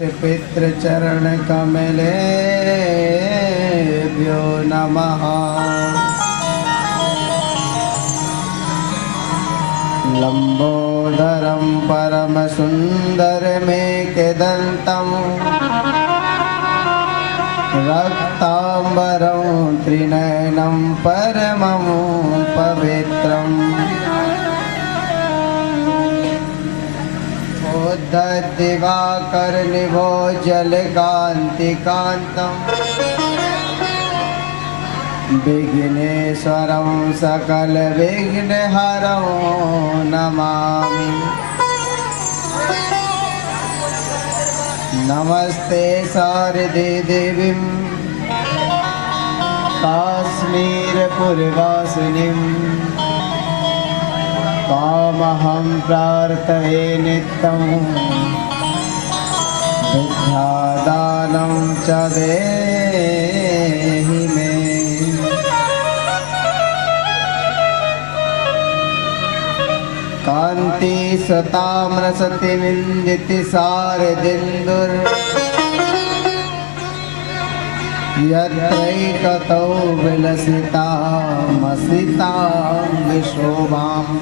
पितृचरण कमलेभ्यो नमः। लंबोदरं परमसुन्दरमेकदन्तं रक्तांबरं त्रिनयनं परमं पवित्रम् दिवाकरनिभोजलकान्तिकान्तं विघ्नेश्वरं सकलविघ्नहरं नमामि। नमस्ते शारदे देवीं काश्मीरपुरवासिनीं तामहं प्रार्थये नित्यं विद्यादानं च देहि मे। कान्ति सताम्रसतिनिन्दिति शारदिन्दुर यत्रैकतौ विलसितामसिताङ्गशोभाम्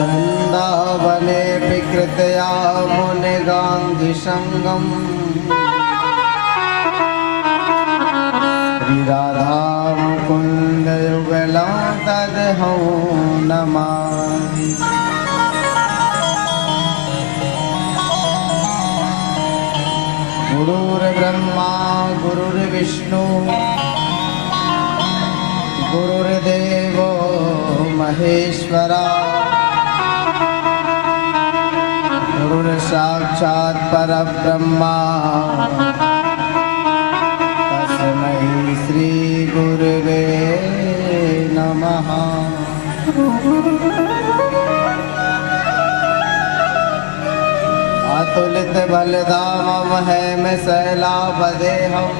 वृन्दावने विकृतया मुनिगाङ्गिसङ्गम् श्रीराधा मुकुन्दयुगलं तदहं नमामि। गुरुर्ब्रह्मा गुरुर्विष्णु गुरुर्देवो महेश्वरा गुरुर्साक्षात् परब्रह्मा तस्मै श्री गुरुवे नमः। अतुलित बलधामं हेम शैलाभदेहम्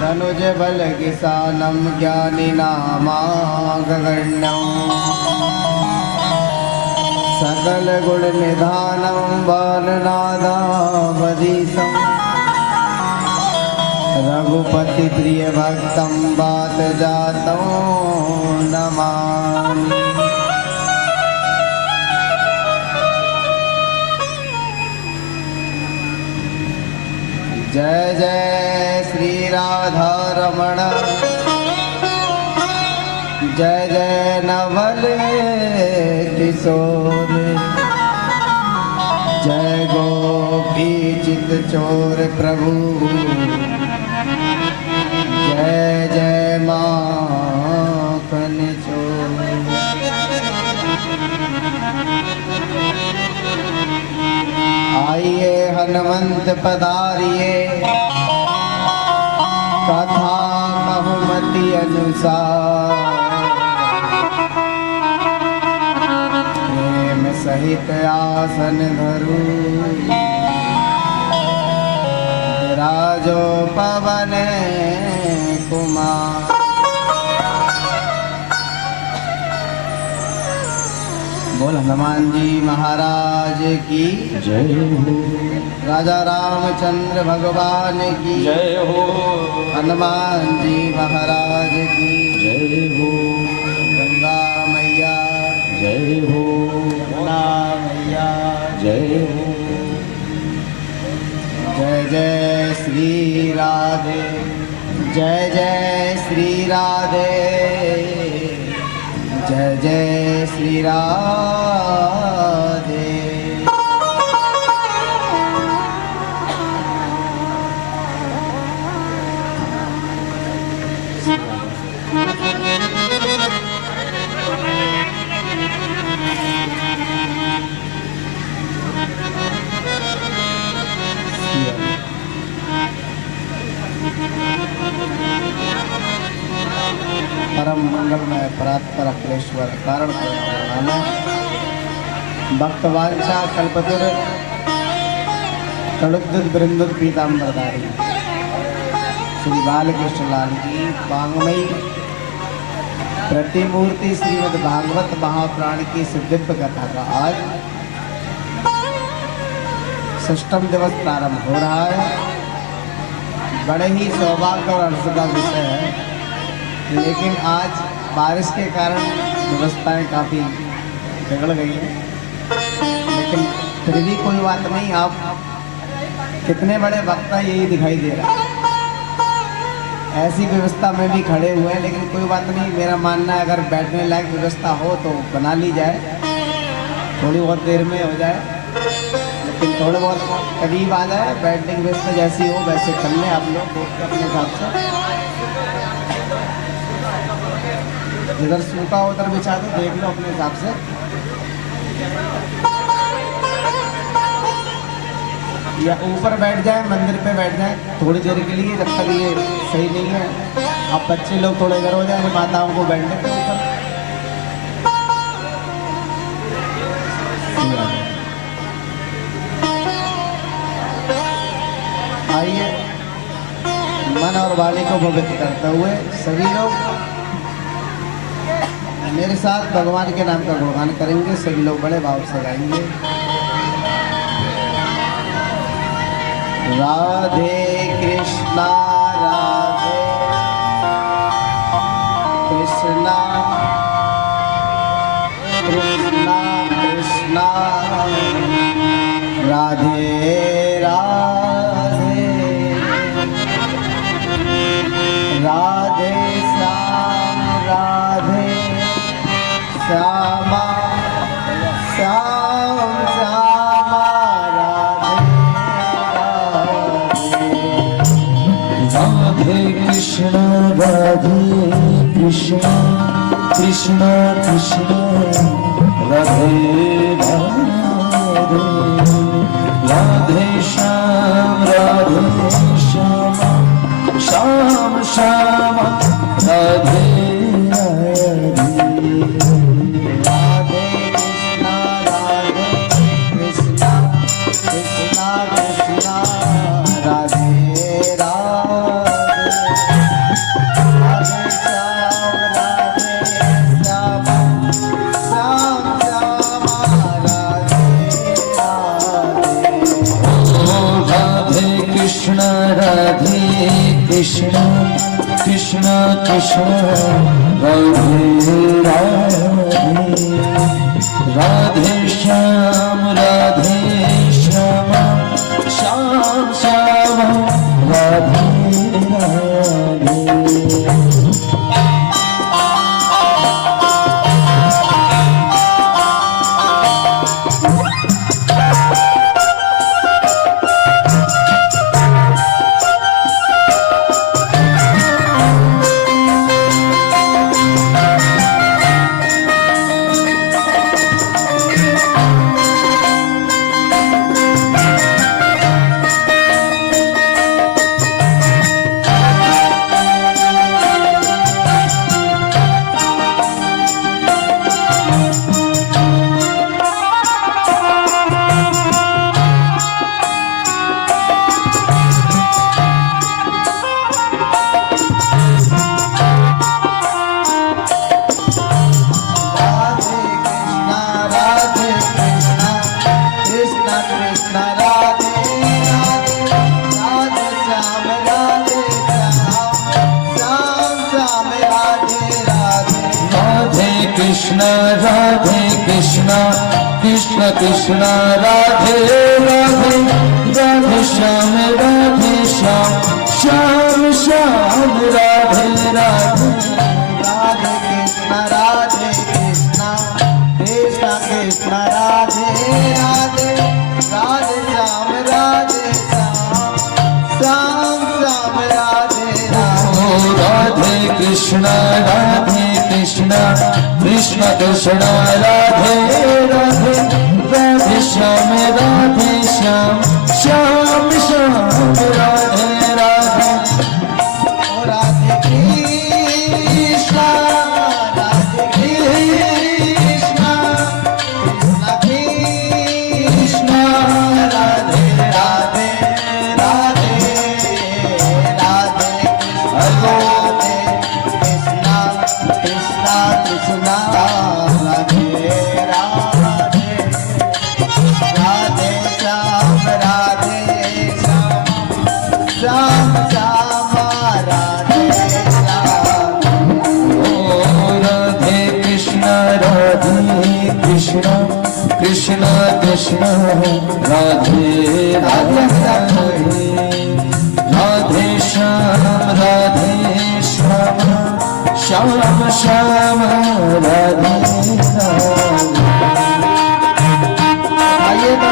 धनुज बल किसानं ज्ञानिनामागण्यं सकल गुण निधानं बालनादावधीशं रघुपति प्रिय भक्तं बात जातं नमामि। जय जय श्री राधा रमण जय जय नवल किशोर जय गोपी चित चोर प्रभु जय जय माखन चोर। आइए हनुमंत पधारिए कथा बहुमति अनुसार प्रेम सहित आसन धरू राजो पवन कुमार। बोल हनुमान जी महाराज की जय हो। राजा रामचंद्र भगवान की जय हो। हनुमान जी महाराज की जय हो। गंगा मैया जय हो। यमुना मैया जय हो। जय जय श्री राधे जय जय श्री राधे जय जय श्री राधे। परम मंगलमय परात्पर अखिलेश्वर कारण भक्तवांछा कल्पतुर तड़ुद्दुत बृंदुत पीताम्बरधारी श्री बालकृष्ण लाल जी वांगमयी प्रतिमूर्ति श्रीमद् भागवत महापुराण की इस दिव्य कथा का आज 6वां दिवस प्रारंभ हो रहा है। बड़े ही सौभाग्य और हर्ष का विषय है, लेकिन आज बारिश के कारण व्यवस्थाएं काफ़ी बिगड़ गई हैं, लेकिन फिर भी कोई बात नहीं। आप कितने बड़े वक्ता यही दिखाई दे रहा है। ऐसी व्यवस्था में भी खड़े हुए हैं, लेकिन कोई बात नहीं। मेरा मानना है अगर बैठने लायक व्यवस्था हो तो बना ली जाए, थोड़ी बहुत देर में हो जाए, लेकिन थोड़े बहुत करीब आ जाए। बैठने की व्यवस्था जैसी हो वैसे कर लें आप लोग अपने हिसाब से। जिधर सूखा हो उधर बिछा दो, देख लो अपने हिसाब से। या ऊपर बैठ जाए, मंदिर पे बैठ जाए थोड़ी देर के लिए, जब तक ये सही नहीं है। आप बच्चे लोग थोड़े इधर हो जाए, माताओं को बैठने के ऊपर। आइए, मन और वाणी को पवित्र करते हुए सभी लोग मेरे साथ भगवान के नाम का गुणगान करेंगे। सभी लोग बड़े भाव से गाएंगे। राधे कृष्णा राधे कृष्णा कृष्णा कृष्णा राधे राधे राधे श्याम राधे श्यामा श्याम श्यामा राधे कृष्ण राधे कृष्ण कृष्ण कृष्ण राधे राधे राधे श्याम राधे श्याम श्याम श्याम राधे कृष्ण कृष्ण कृष्ण राधे राधे राधे श्याम राधे श्याम श्याम श्याम राधे राधे। कृष्ण राधे कृष्ण कृष्ण कृष्ण राधे राधे राधे श्याम राधे श्याम श्याम श्याम राधे राधे राधे कृष्ण राधे कृष्ण कृष्ण कृष्ण राधे राधे राधे श्याम राधे श्याम श्याम श्याम राधे राधे। राधे कृष्ण राधे कृष्ण कृष्ण कृष्ण राधे राधे राधे श्याम राधे श्याम श्याम श्याम राधे राधे। राधे कृष्ण राधे कृष्ण कृष्ण कृष्ण राधे राधे राधे राधे राधे कृष्ण कृष्ण कृष्ण कृष्ण कृष्ण राधे राधे राधे श्याम श्याम श्याम राधे राधे। आइए तो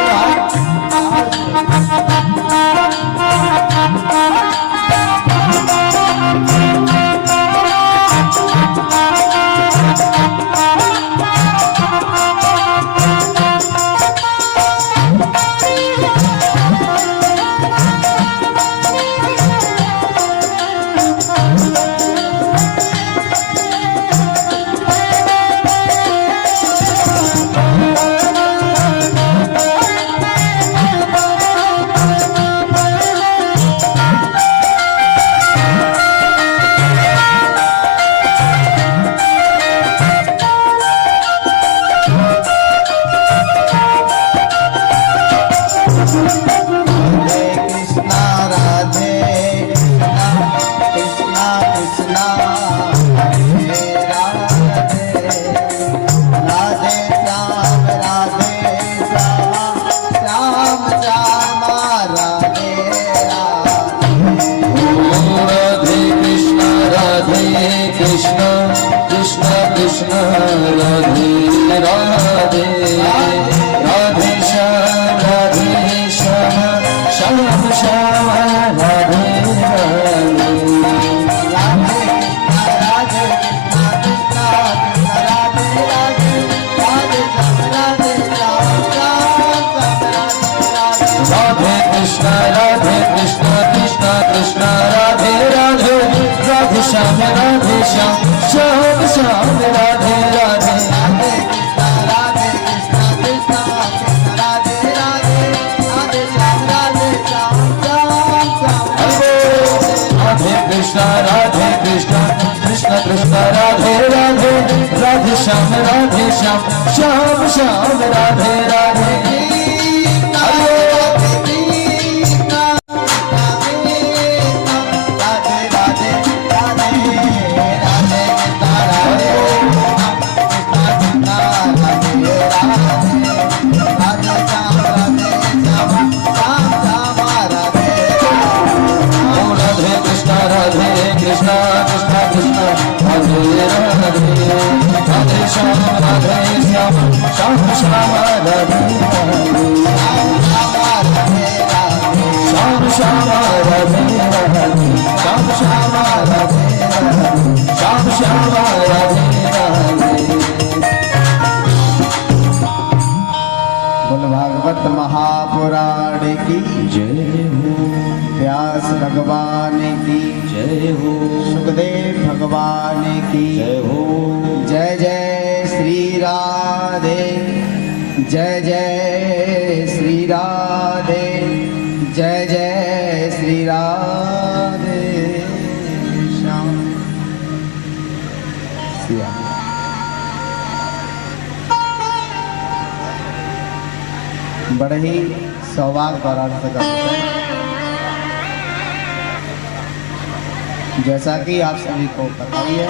श्याम राधे श्याम श्याम श्याम राधे राधे राधे कृष्णा कृष्णा कृष्णा राधे राधे राधे श्याम राधे श्याम श्याम श्याम राधे कृष्णा कृष्ण कृष्ण राधे राधे राधे श्याम श्याम श्याम राधे राधे श्याम राधे श्याम श्याम श्याम राधे श्याम श्याम राधे श्याम श्याम राधे श्याम श्याम राधे बोल भागवत महापुराण की जय हो व्यास भगवान की जय हो सुखदेव भगवान की जय हो जय जय श्री राधे जय जय श्री राधे जय जय श्री राधे श्याम सिया। बड़े ही सौभाग्य और अर्थ का विषय, जैसा कि आप सभी को पता ही है,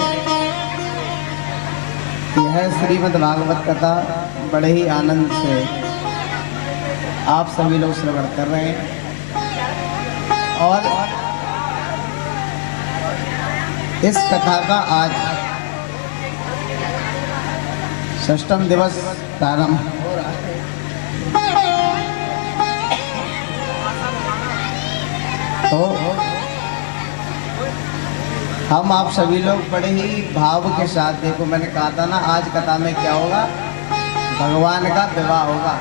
यह श्रीमद् भागवत कथा बड़े ही आनंद से आप सभी लोग श्रवण कर रहे हैं और इस कथा का आज 6वां दिवस प्रारंभ हो रहा है। तो हम आप सभी लोग बड़े ही भाव के साथ, देखो मैंने कहा था ना आज कथा में क्या होगा, भगवान का विवाह होगा,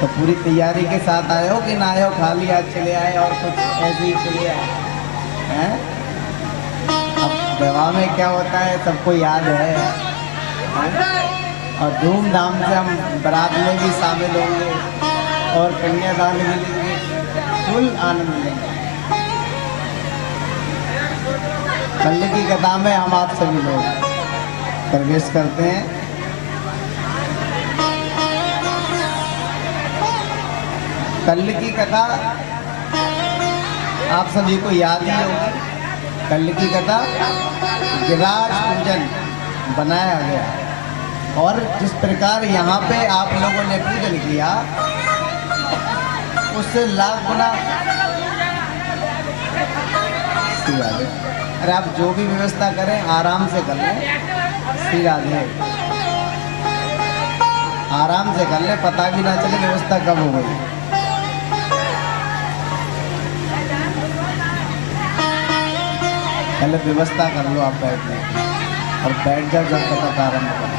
तो पूरी तैयारी के साथ आए हो कि ना आए हो, खाली आज चले आए और कुछ ऐसे ही चले आए हैं? अब विवाह में क्या होता है सबको याद है, और धूमधाम से हम बारात में भी शामिल होंगे और कन्यादान भी लेंगे, फुल आनंद लेंगे। कल की कथा में हम आप सभी लोग प्रवेश करते हैं। कल की कथा आप सभी को याद ही होगी। कल की कथा गिरिराज पूजन बनाया गया, और जिस प्रकार यहाँ पे आप लोगों ने पूजन किया उससे लाख गुना श्री राधे। अरे आप जो भी व्यवस्था करें आराम से कर लें, श्री राधे, आराम से कर लें, पता भी ना चले व्यवस्था कब हो गई। पहले व्यवस्था कर लो आप बैठने की, और बैठ जाओ जब तक आरंभ करो।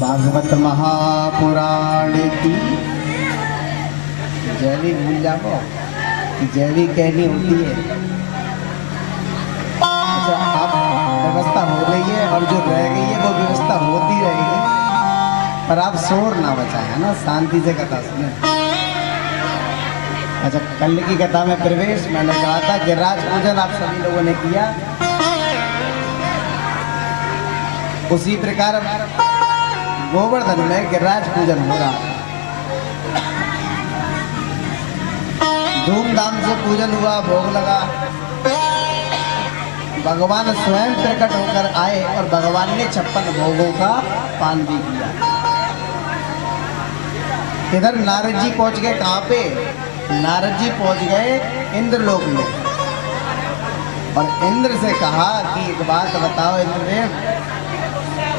भागवत महापुराण की जैवी भूल जाओ कि जैवी कहनी होती है। अच्छा, अब व्यवस्था हो रही है और जो रह गई है वो व्यवस्था होती रहेगी, पर आप शोर ना बचाएं, है ना, शांति से कथा सुने। अच्छा, कल की कथा में प्रवेश मैंने कहा था कि राज पूजन आप सभी लोगों ने किया, उसी प्रकार गोवर्धन में गिरिराज पूजन हो रहा है। धूमधाम से पूजन हुआ, भोग लगा, भगवान स्वयं प्रकट होकर आए और भगवान ने 56 भोगों का पान भी किया। इधर नारद जी पहुंच गए, कहाँ पे? नारद जी पहुंच गए इंद्रलोक में, और इंद्र से कहा कि एक बात बताओ इंद्रदेव,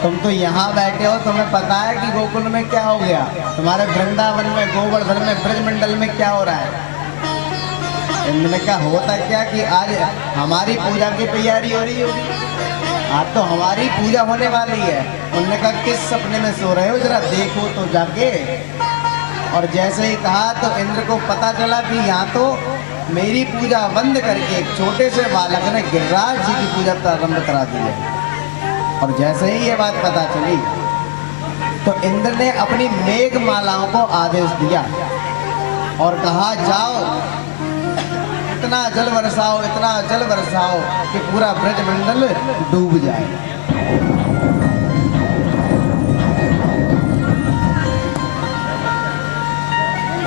तुम तो यहाँ बैठे हो, तुम्हें पता है कि गोकुल में क्या हो गया, तुम्हारे वृंदावन में, गोवर्धन में, ब्रजमंडल में क्या हो रहा है? इंद्र ने कहा होता क्या कि आज हमारी पूजा की तैयारी हो रही होगी, आज तो हमारी पूजा होने वाली है। उन्होंने कहा किस सपने में सो रहे हो, जरा देखो तो जाके। और जैसे ही कहा तो इंद्र को पता चला कि यहाँ तो मेरी पूजा बंद करके एक छोटे से बालक ने गिरिराज जी की पूजा प्रारंभ करा दी है। और जैसे ही ये बात पता चली तो इंद्र ने अपनी मेघ मालाओं को आदेश दिया और कहा जाओ इतना जल बरसाओ, इतना जल बरसाओ कि पूरा ब्रजमंडल डूब जाए।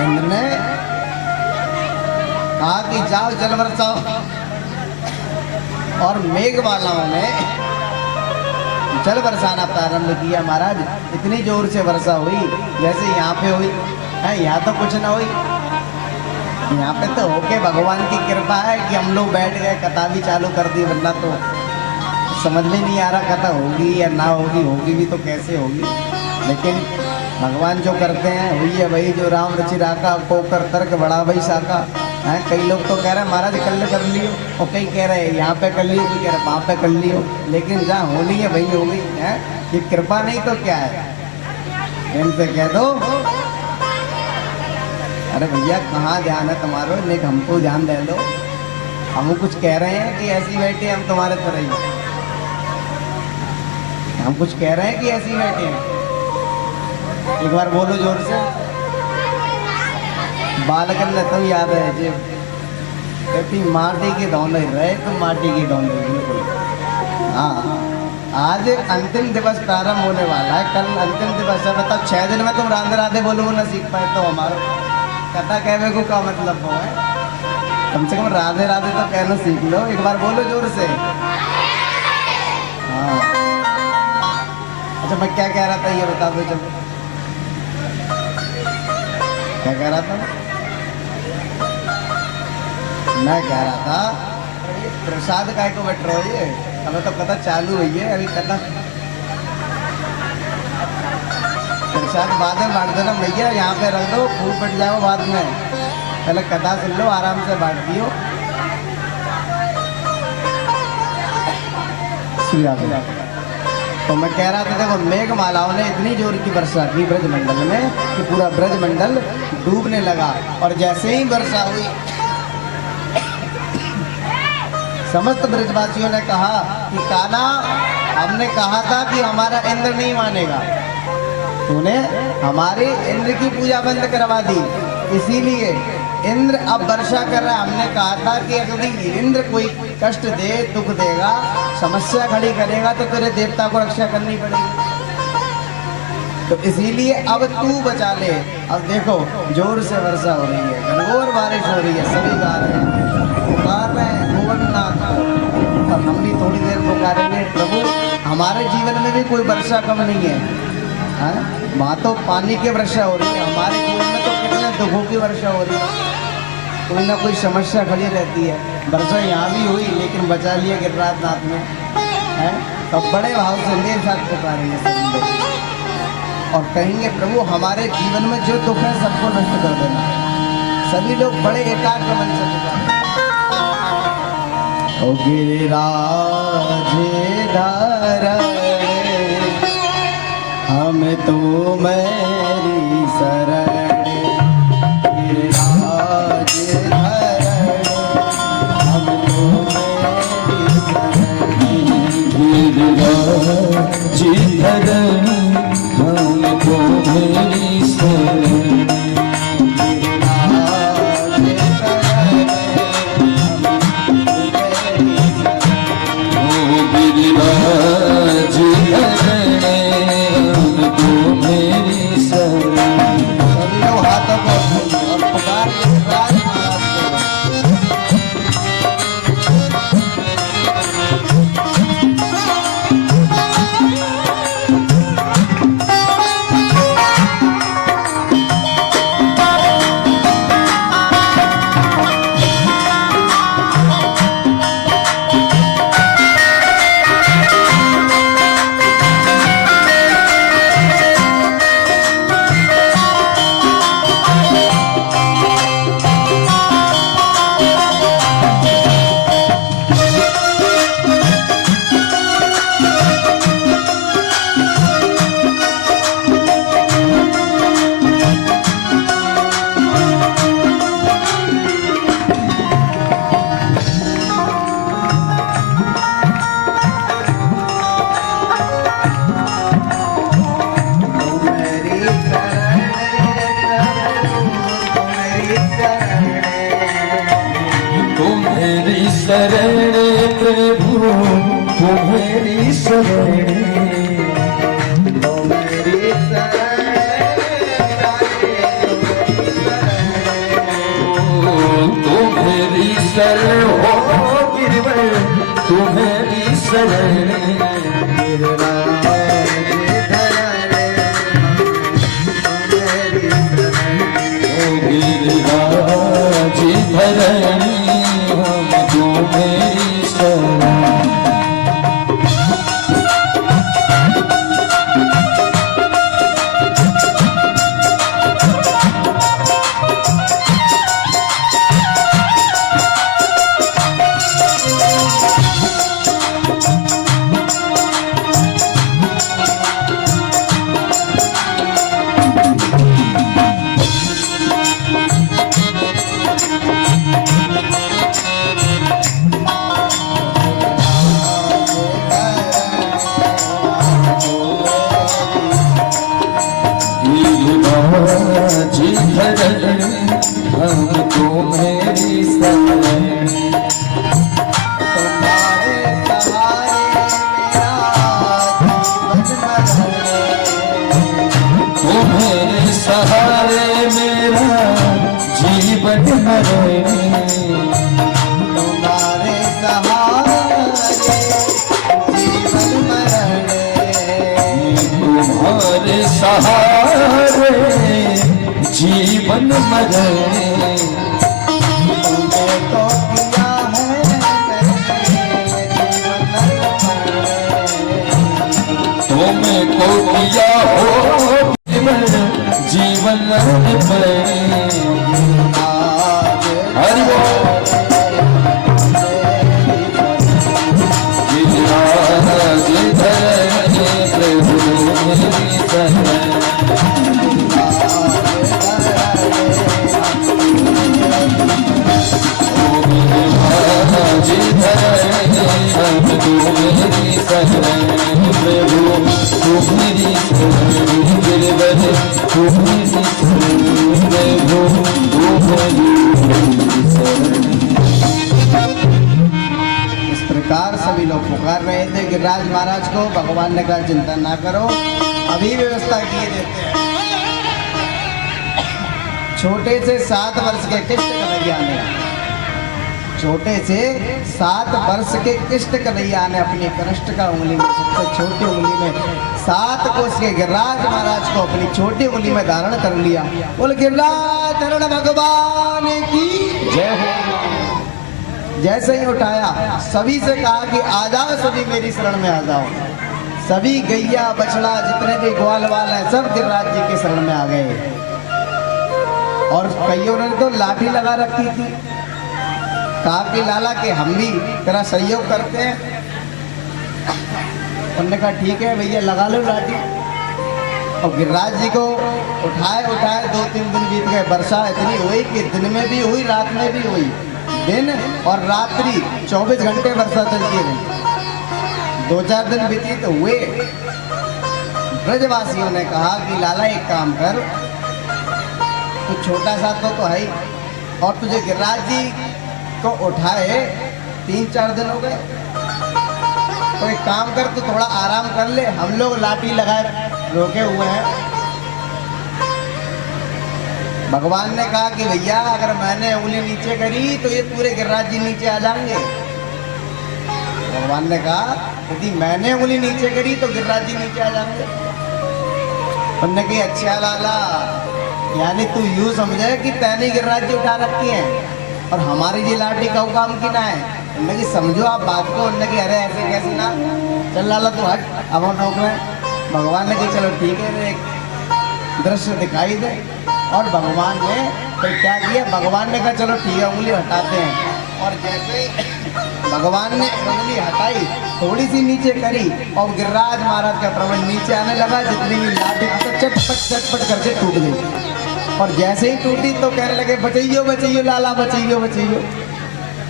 इंद्र ने कहा कि जाओ जल बरसाओ, और मेघमालाओं ने जल बरसाना प्रारंभ किया। महाराज इतनी जोर से वर्षा हुई जैसे यहाँ पे हुई है, यहाँ तो कुछ ना हुई, यहाँ पे तो होके भगवान की कृपा है कि हम लोग बैठ गए, कथा भी चालू कर दी, वरना तो समझ में नहीं आ रहा कथा होगी या ना होगी, होगी भी तो कैसे होगी। लेकिन भगवान जो करते हैं हुई है भाई, जो राम रचि राका को कर तर्क बड़ा भाई साका है। कई लोग तो कह रहे हैं महाराज कल कर लियो, और कई कह रहे हैं यहाँ पे कर लियो, कोई कह रहे हैं वहाँ पे कर लियो, लेकिन जहाँ होनी है वही होगी है। ये कृपा नहीं तो क्या है, इनसे कह दो अरे भैया कहाँ ध्यान है तुम्हारो, लेकिन हमको ध्यान दे दो, हम कुछ कह रहे हैं कि ऐसी बैठे हम तुम्हारे तरह ही, हम कुछ कह रहे हैं कि ऐसी बैठे हैं? एक बार बोलो जोर से। बालकन ने तो याद है जी, कहती माटी की ढूंढ रहे तो माटी की ढूंढ बिल्कुल। हाँ, आज अंतिम दिवस प्रारंभ होने वाला है, कल अंतिम दिवस है। बताओ 6 दिन में तुम राधे राधे बोलो ना सीख पाए तो हमारा कथा कहने को क्या मतलब हो है? कम से कम राधे राधे तो कहना सीख लो, एक बार बोलो जोर से। हाँ, अच्छा मैं क्या कह रहा था ये बता दो चलो, क्या कह रहा था? मैं कह रहा था प्रसाद काय को बैठ रहे हो, ये हमें तो कथा चालू हुई है अभी, कथा प्रसाद बाद में बांट देना भैया, यहाँ पे रख दो, फूल पट जाओ बाद में, पहले कथा सुन लो, आराम से बांट दियो। तो मैं कह रहा था देखो, मेघ मालाओं ने इतनी जोर की वर्षा की ब्रजमंडल में कि पूरा ब्रजमंडल डूबने लगा। और जैसे ही वर्षा हुई, समस्त ब्रजवासियों ने कहा कि कान्हा, हमने कहा था कि हमारा इंद्र नहीं मानेगा, तूने हमारे इंद्र की पूजा बंद करवा दी, इसीलिए इंद्र अब वर्षा कर रहा है। हमने कहा था कि अगर इंद्र कोई कष्ट दे, दुख देगा, समस्या खड़ी करेगा तो तेरे देवता को रक्षा करनी पड़ेगी, तो इसीलिए अब तू बचा ले। अब देखो जोर से वर्षा हो रही है, घनघोर बारिश हो रही है, सभी गा रहे हैं, पुकार रहे हैं गोवर्धननाथ को। और हम भी थोड़ी देर पुकारेंगे, प्रभु हमारे जीवन में भी कोई वर्षा कम नहीं है, वहाँ तो पानी की वर्षा हो रही है, हमारे जीवन में तो कितने दुखों की वर्षा हो रही है, कोई ना कोई समस्या खड़ी रहती है। वर्षा यहाँ भी हुई लेकिन बचा लिया गिरिराज नाथ ने, है तो बड़े भाव से मेरे साथ पुकारेंगे सभी लोग और कहेंगे प्रभु हमारे जीवन में जो दुख है सबको नष्ट कर देना। सभी लोग बड़े एकाग्र मन से पुकारें। ओ गिरिराज धारण हम तो मेरी शरण, गिरिराज धारण हम तो मेरी शरण, गिरिराज धरण हमको मेरी शरण, गिरिराज धरण हमको मेरी शरण। सभी लोग हाथों को और पुकार गिरिराज महाराज तुम्हारी शरण प्रभु तुम्हारी शरण, तुम्हारी तुम्हारी शरण हो गिरवर तुम्हारी शरण, गिरिराज गिरिराज धरण हमको मेरी शरण। गिरिराज धरण हमको मेरी शरण, तुम्हारे सहारे मेरा जीवन मरण, तुम्हारे सहारे मेरा जीवन मरण, तुम्हारे सहारे जीवन मरण, तुमको किया है तुमको किया हो अब तू मेरी शरण प्रभु, तू मेरी शरण गिरवर, तू मेरी शरण प्रभु, तू मेरी शरण। इस प्रकार सभी लोग पुकार रहे थे गिरिराज महाराज को। भगवान ने कहा चिंता ना करो, अभी व्यवस्था किए देते हैं। छोटे से 7 वर्ष के कृष्ण कन्हैया ने, छोटे से 7 वर्ष के कृष्ण कन्हैया ने अपनी कनिष्ठ का उंगली में, सबसे छोटी उंगली में 7 कोस के गिरिराज महाराज को अपनी छोटी उंगली में धारण कर लिया। बोल गिरिराज धरण भगवान की जय हो। जैसे ही उठाया सभी से कहा कि आ जाओ, सभी मेरी शरण में आ जाओ। सभी गैया बछड़ा जितने भी ग्वाल वाल है सब गिरिराज जी के शरण में आ गए। और कईयों ने तो लाठी लगा रखी थी, कहा कि लाला के हम भी तेरा सहयोग करते हैं। उन्होंने कहा ठीक है भैया लगा लो लाठी। और गिरिराज जी को उठाए 2-3 दिन बीत गए। वर्षा इतनी हुई कि दिन में भी हुई रात में भी हुई, दिन और रात्रि 24 घंटे वर्षा चलती रही। 2-4 दिन व्यतीत हुए। ब्रजवासियों ने कहा कि लाला एक काम कर, तू छोटा सा तो है ही, और तुझे गिरिराज जी को उठाए 3-4 दिन हो गए, तो एक काम कर, तू थोड़ा आराम कर ले, हम लोग लाठी लगाए रोके हुए हैं। भगवान ने कहा कि भैया अगर मैंने उंगली नीचे करी तो ये पूरे गिरिराज जी नीचे आ जाएंगे। भगवान ने कहा यदि मैंने उंगली नीचे करी तो गिरिराज जी नीचे आ जाएंगे। उन्होंने कहा अच्छा लाला, यानी तू यूं समझे कि तैने गिरिराज जी उठा रखी है और हमारी जी लाठी का काम की ना है। उन्होंने कहा समझो आप बात को। उन्होंने कहा अरे ऐसे कैसे ना, चल लाला तू हट, अब हम रोक रहे हैं। भगवान ने कहा चलो ठीक है, एक दृश्य दिखाई दे। और भगवान ने फिर क्या किया, भगवान ने कहा चलो ठीक है उंगली हटाते हैं। और जैसे ही भगवान ने उंगली हटाई, थोड़ी सी नीचे करी और गिरिराज महाराज का प्रबंध नीचे आने लगा। जितनी भी लाठी चटपट करके टूट गई। और जैसे ही टूटी तो कहने लगे बचैयो बचैयो लाला, बचैयो बचैयो।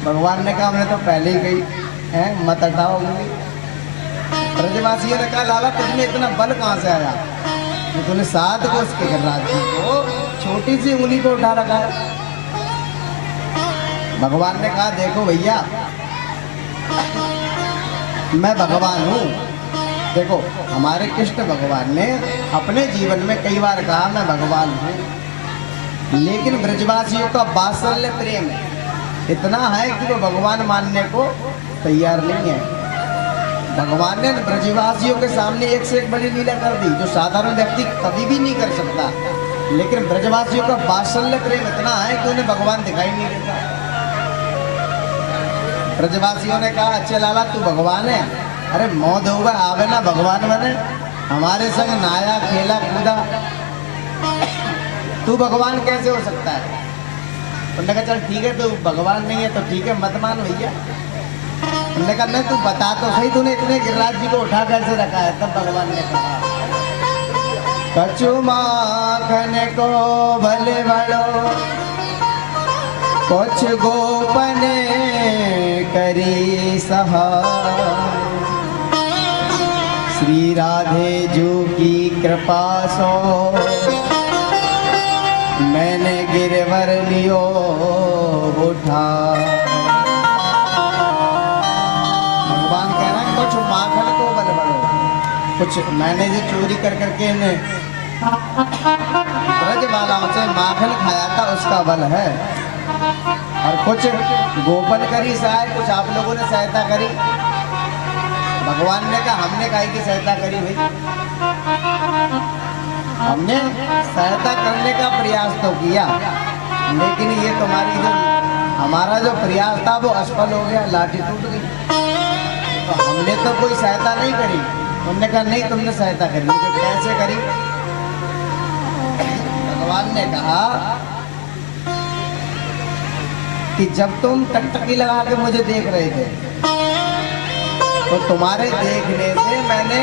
भगवान ने कहा हमने तो पहले ही कही है मत हटाओ उंगली। ब्रजवासियों ने कहा लाला तुझमें इतना बल कहाँ से आया, तूने 7 कोस के गिरिराज जी को छोटी सी उंगली को उठा रखा है। भगवान ने कहा देखो भैया मैं भगवान हूँ। देखो हमारे कृष्ण भगवान ने अपने जीवन में कई बार कहा मैं भगवान हूँ, लेकिन ब्रजवासियों का वात्सल्य प्रेम इतना है कि वो भगवान मानने को तैयार नहीं है। भगवान ने ब्रजवासियों के सामने एक से एक बड़ी लीला कर दी जो साधारण व्यक्ति कभी भी नहीं कर सकता। लेकिन ब्रजवासियों का वात्सल्य प्रेम इतना है कि उन्हें भगवान दिखाई नहीं देता। ब्रजवासियों ने कहा अच्छा लाला तू भगवान है, अरे मौत होगा आवे ना भगवान बने, हमारे संग नाया खेला कूदा, तू भगवान कैसे हो सकता है। उन्होंने कहा चल ठीक है तू भगवान नहीं है तो ठीक है मत मान भैया। उन्होंने कहा नहीं तू बता तो सही, तूने इतने गिरिराज जी को उठा कैसे रखा है। तब भगवान ने कहा कछु माखन को भले बड़ो, कुछ गोपने करी सहा, श्री राधे जू की कृपा सो, मैंने गिरवर लियो उठा। भगवान कह रहे हैं कुछ माखन को बल बड़ो, कुछ मैंने जो चोरी कर करके ब्रजबालाओं से माखन खाया था उसका बल है, और कुछ गोपन करी सहाय, कुछ आप लोगों ने सहायता करी। भगवान ने कहा हमने काहे की सहायता करी भाई, हमने सहायता करने का प्रयास तो किया, लेकिन ये तुम्हारी जो हमारा जो प्रयास था वो असफल हो गया, लाठी टूट गई। तो हमने तो कोई सहायता नहीं करी। उन्होंने कहा नहीं तुमने सहायता करी, लेकिन कैसे करी। भगवान ने कहा कि जब तुम टकटकी लगा के मुझे देख रहे थे तो तुम्हारे देखने से मैंने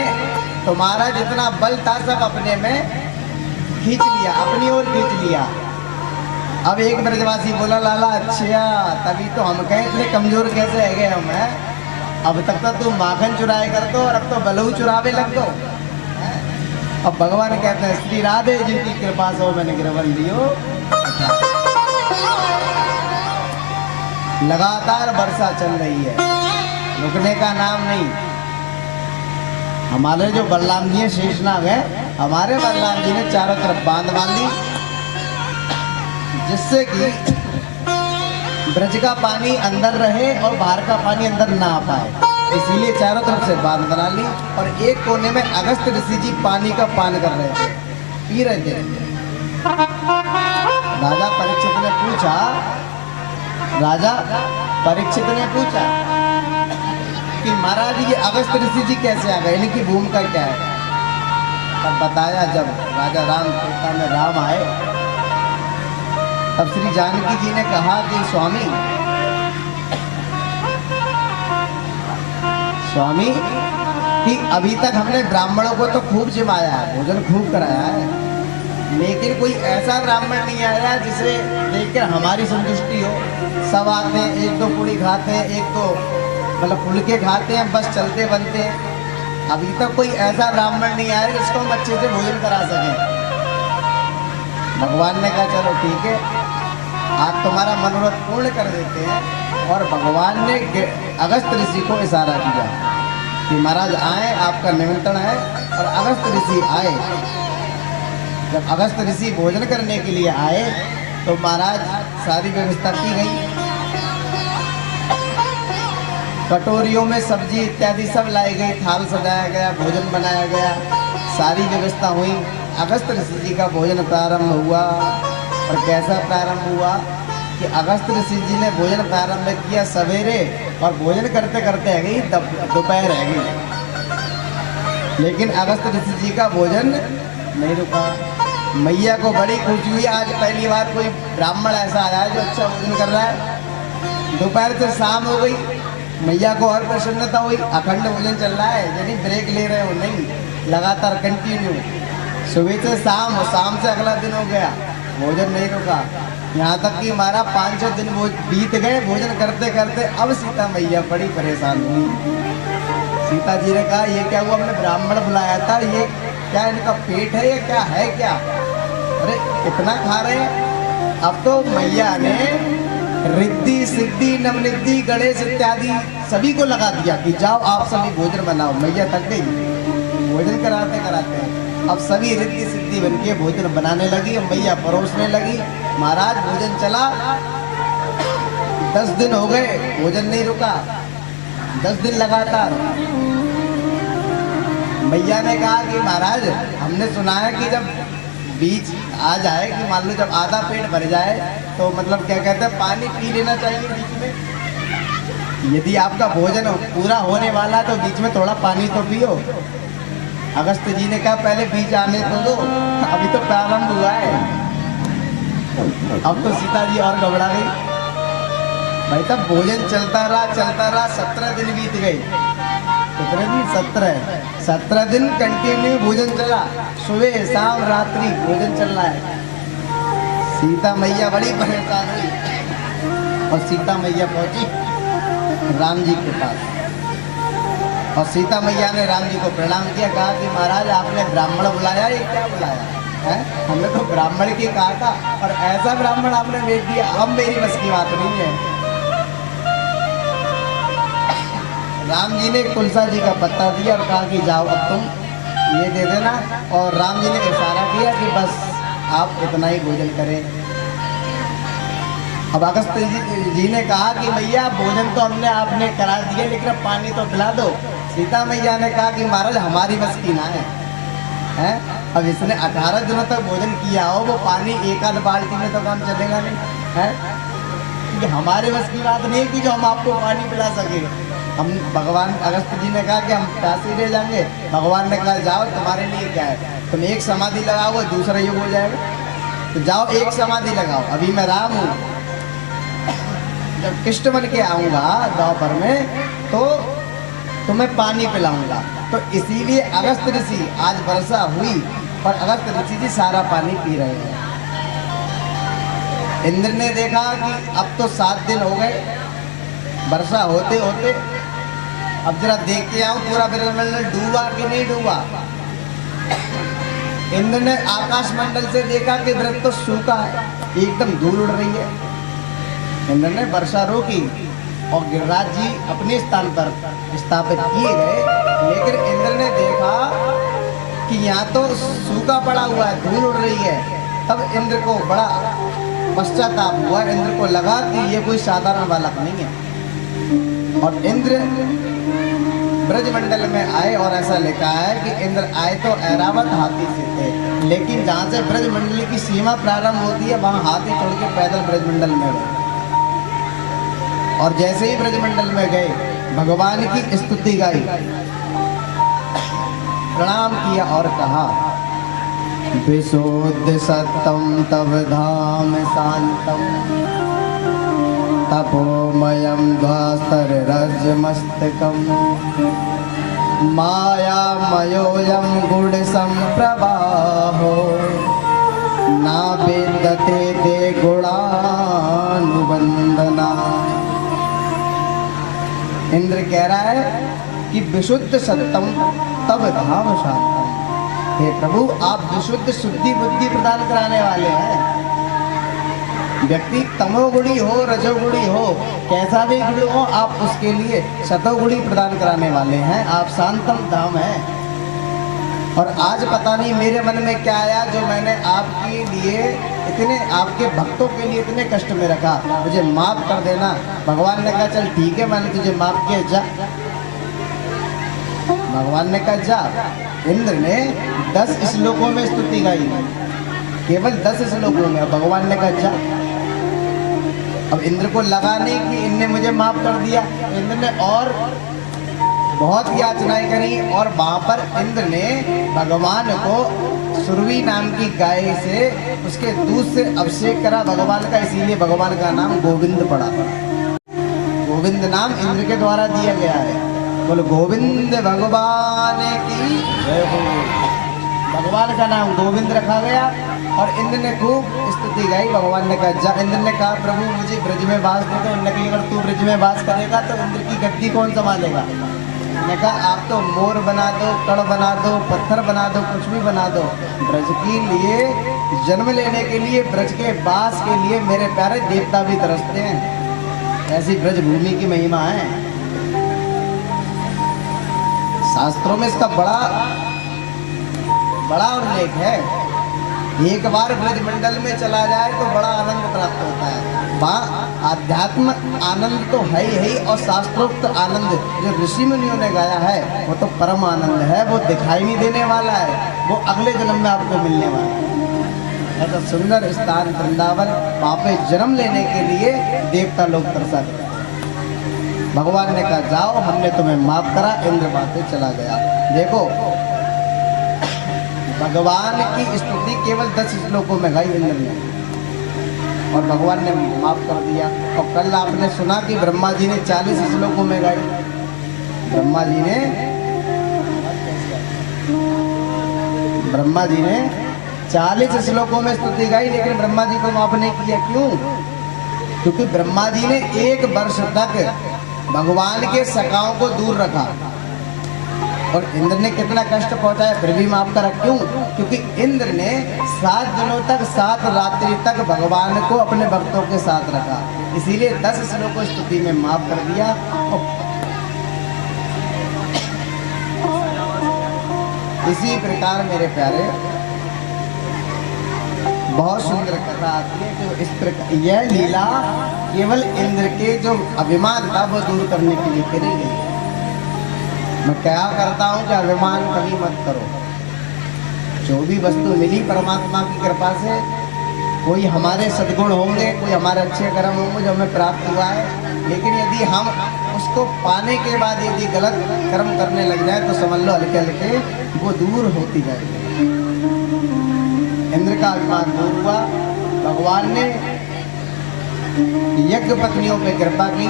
तुम्हारा जितना बल था सब अपने में खींच लिया, अपनी ओर खींच लिया। अब एक ब्रजवासी बोला, लाला अच्छा तभी तो हम कहे इतने कमजोर कैसे है गए हम हैं? अब तक तो तू माखन चुराए कर दो और अब तो बलऊ चुरावे लग दो। अब भगवान कहते हैं श्री राधे जिनकी कृपा से मैंने गिरवन दियो। लगातार वर्षा चल रही है, रुकने का नाम नहीं। हमारे जो बलराम जी हैं शेषनाग है, हमारे बलराम जी ने चारों तरफ बांध बांधी जिससे कि ब्रज का पानी अंदर रहे और बाहर का पानी अंदर ना आ पाए, इसीलिए चारों तरफ से बांध बना ली। और एक कोने में अगस्त ऋषि जी पानी का पान कर रहे थे, पी रहे थे। राजा परीक्षित ने पूछा, राजा परीक्षित ने पूछा कि महाराज ये अगस्त ऋषि जी कैसे आ गए, इनकी भूमिका क्या है? तब बताया जब राजा राम त्रेता में राम आए, तब श्री जानकी जी ने कहा कि स्वामी कि अभी तक हमने ब्राह्मणों को तो खूब जिमाया है, भोजन खूब कराया है, लेकिन कोई ऐसा ब्राह्मण नहीं आया जिसे देखकर हमारी संतुष्टि हो। सब आते हैं, एक दो पूड़ी खाते हैं, एक दो मतलब फुलके खाते हैं, बस चलते बनते हैं। अभी तक कोई ऐसा ब्राह्मण नहीं आया जिसको हम अच्छे से भोजन करा सकें। भगवान ने कहा चलो ठीक है, आप तुम्हारा मनोरथ पूर्ण कर देते हैं। और भगवान ने अगस्त ऋषि को इशारा किया कि महाराज आए, आपका निमंत्रण है। और अगस्त ऋषि आए। जब अगस्त ऋषि भोजन करने के लिए आए तो महाराज सारी व्यवस्था की गई, कटोरियों में सब्जी इत्यादि सब लाई गई, थाल सजाया गया, भोजन बनाया गया, सारी व्यवस्था हुई। अगस्त ऋषि जी का भोजन प्रारंभ हुआ। और कैसा प्रारंभ हुआ कि अगस्त ऋषि जी ने भोजन प्रारंभ किया सवेरे, और भोजन करते करते है गई दोपहर रह गई, लेकिन अगस्त ऋषि जी का भोजन नहीं रुका। मैया को बड़ी खुशी हुई, आज पहली बार कोई ब्राह्मण ऐसा आया है जो अच्छा भोजन कर रहा है। दोपहर से शाम हो गई, मैया को और प्रसन्नता हुई, अखंड भोजन चल रहा है, यानी ब्रेक ले रहे हो नहीं, लगातार कंटिन्यू, सुबह से शाम और शाम से अगला दिन हो गया, भोजन नहीं रुका। यहाँ तक कि हमारा 5-6 दिन वो बीत गए भोजन करते करते। अब सीता मैया बड़ी परेशान हुई। सीता जी ने कहा ये क्या हुआ, हमने ब्राह्मण बुलाया था, ये क्या इनका पेट है, ये क्या है क्या? अरे इतना खा रहे हैं। अब तो मैया ने रिद्धि सिद्धि नवनिद्धि गणेश इत्यादि सभी को लगा दिया कि जाओ आप सभी भोजन बनाओ। मैया थक गई भोजन कराते कराते। अब सभी रिद्धि सिद्धि बन के भोजन बनाने लगी, मैया परोसने लगी। महाराज भोजन चला, 10 दिन हो गए भोजन नहीं रुका, 10 दिन लगातार। मैया ने कहा कि महाराज हमने सुना है कि जब बीच आ जाए, कि मान लो जब आधा पेट भर जाए तो मतलब क्या कहते हैं, पानी पी लेना चाहिए बीच में। यदि आपका भोजन पूरा होने वाला तो बीच में थोड़ा पानी तो पियो। अगस्त जी ने कहा पहले बीच आने तो दो, अभी तो प्रारंभ हुआ है। अब तो सीता जी और घबरा गई। भाई तब भोजन चलता रहा 17 दिन बीत गए। कितने दिन? 17 दिन कंटिन्यू भोजन चला, सुबह शाम रात्रि भोजन चल रहा है। सीता मैया बड़ी परेशान हुई और सीता मैया पहुंची राम जी के पास। और सीता मैया ने राम जी को प्रणाम किया, कहा कि महाराज आपने ब्राह्मण बुलाया, ये क्या बुलाया है? हमने तो ब्राह्मण की कहा था और ऐसा ब्राह्मण आपने भेज दिया, अब मेरी बस की बात नहीं है। राम जी ने तुलसा जी का पत्ता दिया और कहा कि जाओ अब तुम ये दे देना। और राम जी ने इशारा किया कि बस आप इतना ही भोजन करें। अब अगस्त जी ने कहा कि मैया भोजन तो हमने आपने करा दिया, लेकिन अब पानी तो पिला दो। सीता मैया ने कहा कि महाराज हमारी बस की ना है? अब इसने 18 दिनों तक भोजन किया हो, वो पानी एक आध बाल्टी में तो काम चलेगा नहीं है, क्योंकि हमारे बस की बात नहीं कि जो हम आपको पानी पिला सके। हम भगवान अगस्त जी ने कहा कि हम प्यासे रह जाएंगे। भगवान ने कहा जाओ तुम्हारे लिए क्या है, तुम एक समाधि लगाओ दूसरा युग हो जाएगा, तो जाओ एक समाधि लगाओ। अभी मैं राम हूँ, जब कृष्ण बन के आऊँगा द्वापर में तो तुम्हें पानी पिलाऊंगा। तो इसीलिए अगस्त ऋषि आज वर्षा हुई और अगस्त ऋषि जी सारा पानी पी रहे हैं। इंद्र ने देखा कि अब तो 7 दिन हो गए वर्षा होते होते, अब जरा देख के आओ पूरा ब्रह्मंडल डूबा कि नहीं डूबा। इंद्र ने आकाश मंडल से देखा कि वृक्ष तो सूखा है, एकदम धूल उड़ रही है। इंद्र ने वर्षा रोकी और गिरिराज जी अपने स्थान पर स्थापित किए गए, लेकिन इंद्र ने देखा कि यहाँ तो सूखा पड़ा हुआ है, धूल उड़ रही है। तब इंद्र को बड़ा पश्चाताप हुआ, इंद्र को लगा कि ये कोई साधारण बालक नहीं है। और इंद्र ब्रजमंडल में आए और ऐसा लिखा है कि इंद्र आए तो ऐरावत हाथी से थे, लेकिन जहाँ से ब्रजमंडल की सीमा प्रारंभ होती है वहाँ हाथी चढ़ के पैदल ब्रजमंडल में गए। और जैसे ही ब्रजमंडल में गए भगवान की स्तुति गाई, प्रणाम किया और कहा, विशुद्ध सत्यम तव धाम शांतम तपोमयम ध्वास्तर रजमस्तकम मायामयोऽयं गुण संप्रवाहो ना विद्यते ते गुणानुबंधना। इंद्र कह रहा है कि विशुद्ध सत्यम तब धाम शांतम। हे प्रभु, आप विशुद्ध शुद्धि बुद्धि प्रदान कराने वाले हैं। व्यक्ति तमोगुणी हो रजोगुणी हो, कैसा भी गुण हो, आप उसके लिए शतोगुणी प्रदान कराने वाले हैं। आप शांतम धाम हैं। और आज पता नहीं मेरे मन में क्या आया जो मैंने आपके लिए इतने, आपके भक्तों के लिए इतने कष्ट में रखा, मुझे माफ कर देना। भगवान ने कहा चल ठीक है, मैंने तुझे माफ किया, जा। भगवान ने कहा जा। इंद्र ने 10 श्लोकों में स्तुति गाई, केवल 10 श्लोकों में। भगवान ने कहा जा। अब इंद्र को लगा नहीं कि इनने मुझे माफ कर दिया, इंद्र ने और बहुत याचनाएं करी और वहां पर इंद्र ने भगवान को सुरभि नाम की गाय से, उसके दूध से अभिषेक करा भगवान का, इसीलिए भगवान का नाम गोविंद पड़ा। गोविंद नाम इंद्र के द्वारा दिया गया है। बोलो गोविंद भगवान की जय हो। भगवान का नाम गोविंद रखा गया और इंद्र ने खूब स्तुति गाई। भगवान ने कहा जा। इंद्र ने कहा प्रभु मुझे ब्रज में वास दे दो। उन्होंने कहा अगर तू ब्रज में वास करेगा तो इंद्र की गद्दी कौन संभालेगा। मैंने कहा आप तो मोर बना दो, कड़ बना दो, पत्थर बना दो, कुछ भी बना दो, ब्रज के लिए जन्म लेने के लिए, ब्रज के वास के लिए मेरे प्यारे देवता भी तरसते हैं। ऐसी ब्रज भूमि की महिमा है। शास्त्रों में इसका बड़ा उल्लेख है। एक बार ब्रजमंडल में चला जाए तो बड़ा आनंद प्राप्त होता है। वहाँ आध्यात्म आनंद तो है ही, और शास्त्रोक्त आनंद जो ऋषि मुनियों ने गाया है वो तो परम आनंद है। वो दिखाई नहीं देने वाला है, वो अगले जन्म में आपको मिलने वाला है। ऐसा सुंदर स्थान वृंदावन, वहाँ पे जन्म लेने के लिए देवता लोग तरसा करते हैं। भगवान ने कहा जाओ, हमने तुम्हें माफ करा। इंद्र बातें चला गया। देखो भगवान की स्तुति केवल 10 श्लोकों में गाई इंद्र ने और भगवान ने माफ कर दिया। और कल आपने सुना कि ब्रह्मा जी ने 40 श्लोकों में गाई। ब्रह्मा जी ने 40 श्लोकों में स्तुति गाई, लेकिन ब्रह्मा जी को माफ नहीं किया। क्यों? क्योंकि ब्रह्मा जी ने 1 वर्ष तक भगवान के सखाओं को दूर रखा और इंद्र ने कितना कष्ट पहुंचाया, फिर भी माफ करा। क्यों? क्योंकि इंद्र ने 7 दिनों तक, 7 रात्रि तक भगवान को अपने भक्तों के साथ रखा, इसीलिए 10 श्लोकों स्तुति में माफ कर दिया। इसी प्रकार मेरे प्यारे बहुत सुंदर कथा आती है। तो इस प्रकार यह लीला केवल इंद्र के जो अभिमान था वो दूर करने के लिए करी गई। मैं क्या करता हूँ कि अभिमान कभी मत करो। जो भी वस्तु मिली परमात्मा की कृपा से, कोई हमारे सद्गुण होंगे, कोई हमारे अच्छे कर्म होंगे जो हमें प्राप्त हुआ है, लेकिन यदि हम उसको पाने के बाद यदि गलत कर्म करने लग जाए तो समझ लो हल्के हल्के वो दूर होती जाएगी। इंद्र का अभिमान दूर हुआ। भगवान ने यज्ञ पत्नियों पे कृपा की।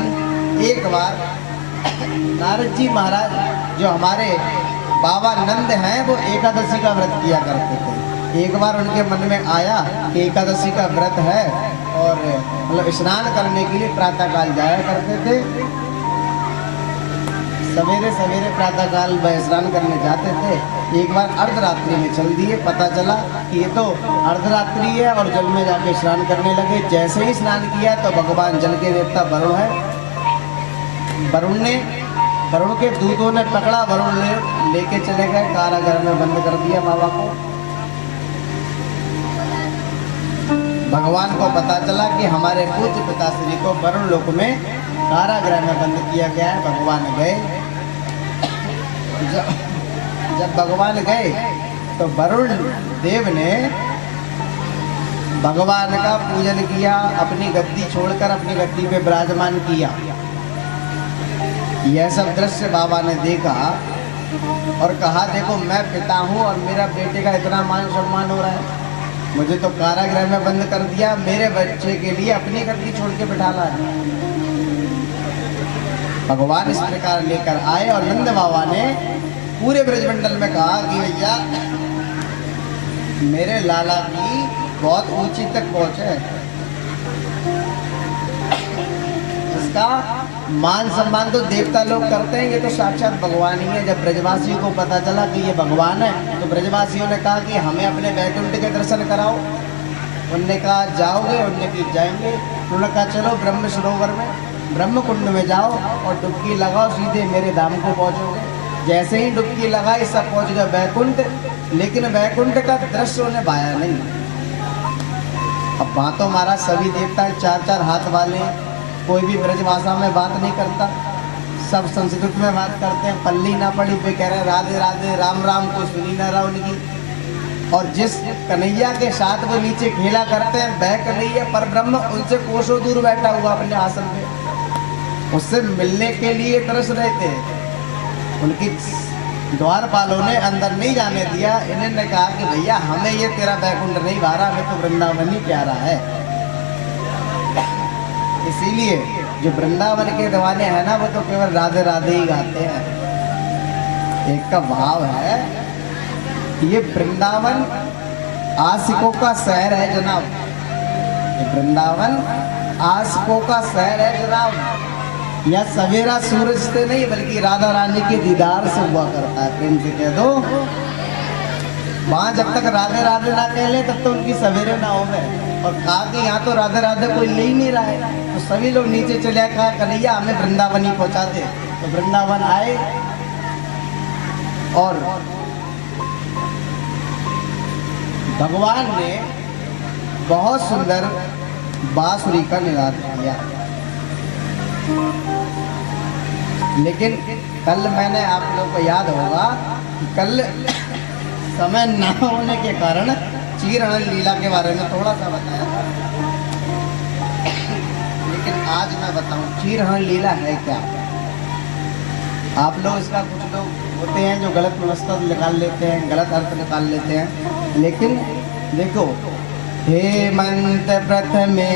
एक बार नारद जी महाराज जो हमारे बाबा नंद हैं वो एकादशी का व्रत किया करते थे। एक बार उनके मन में आया कि एकादशी का व्रत है और मतलब स्नान करने के लिए प्रातःकाल जाया करते थे। सवेरे सवेरे प्रातःकाल वह स्नान करने जाते थे। एक बार अर्धरात्रि में चल दिए, पता चला कि ये तो अर्धरात्रि है और जल में जाके स्नान करने लगे। जैसे ही स्नान किया तो भगवान जल के देवता वरुण है, वरुण के दूतों ने पकड़ा, वरुण लेके चले गए, कारागार में बंद कर दिया बाबा को। भगवान को पता चला कि हमारे पूज्य पिताश्री को वरुण लोक में कारागृह में बंद किया गया है। भगवान गए, जब भगवान गए तो वरुण देव ने भगवान का पूजन किया, अपनी गद्दी छोड़कर अपनी गद्दी पे विराजमान किया। यह सब दृश्य बाबा ने देखा और कहा, देखो मैं पिता हूँ और मेरा बेटे का इतना मान सम्मान हो रहा है, मुझे तो कारागृह में बंद कर दिया, मेरे बच्चे के लिए अपनी गद्दी छोड़ के बिठाला है। भगवान इस प्रकार लेकर आए और नंद बाबा ने पूरे ब्रजमंडल में कहा कि भैया मेरे लाला की बहुत ऊंची तक पहुंच है, इसका मान सम्मान तो देवता लोग करते हैं, ये तो साक्षात भगवान ही है। जब ब्रजवासियों को पता चला कि ये भगवान है तो ब्रजवासियों ने कहा कि हमें अपने वैकुंठ के दर्शन कराओ। उनने कहा जाओगे? उनने की जाएंगे। उन्होंने कहा चलो ब्रह्म सरोवर में, ब्रह्म कुंड में जाओ और डुबकी लगाओ, सीधे मेरे धाम को पहुंचोगे। जैसे ही डुबकी लगाई सब पहुंच गए वैकुंठ, लेकिन वैकुंठ का दृश्य उन्हें भाया नहीं। अब बातों महाराज सभी देवता 4-4 हाथ वाले, कोई भी ब्रजभाषा में बात नहीं करता, सब संस्कृत में बात करते हैं। पल्ली ना पड़ी पे कह रहे राधे राधे राम राम, को सुनी ना रहा उनकी। और जिस कन्हैया के साथ वो नीचे खेला करते हैं वह कन्हैया पर ब्रह्म उनसे कोसों दूर बैठा हुआ अपने आसन पे, उससे मिलने के लिए तरस रहे थे। उनकी द्वारपालों ने अंदर नहीं जाने दिया। इन्होंने कहा कि भैया हमें ये तेरा बैकुंठ नहीं भारा, हमें तो वृंदावन ही प्यारा है। इसीलिए जो वृंदावन के दीवाने हैं ना, वो तो केवल राधे राधे ही गाते हैं। एक का भाव है, ये वृंदावन आशिकों का शहर है जनाब, ये वृंदावन आशिकों का शहर है जनाब। यह सवेरा सूरज से नहीं बल्कि राधा रानी के दीदार से हुआ करता है। प्रेम से कह दो, वहां जब तक राधे राधे ना कह ले तब तो उनकी सवेरे ना हो गए। और कहा कि यहाँ तो राधे राधे कोई ले ही नहीं रहा है, तो सभी लोग नीचे चले, कहा कन्हैया हमें वृंदावन ही पहुंचा दे। तो वृंदावन आए और भगवान ने बहुत सुंदर बांसुरी का निनाद किया। लेकिन कल मैंने आप लोग को याद होगा कि कल समय न होने के कारण चीरहरण लीला के बारे में थोड़ा सा बताया था, लेकिन आज मैं बताऊं चीरहरण लीला है क्या। आप लोग इसका, कुछ लोग होते हैं जो गलत मकसद निकाल लेते हैं, गलत अर्थ निकाल लेते हैं। लेकिन देखो, हेमंत प्रथमे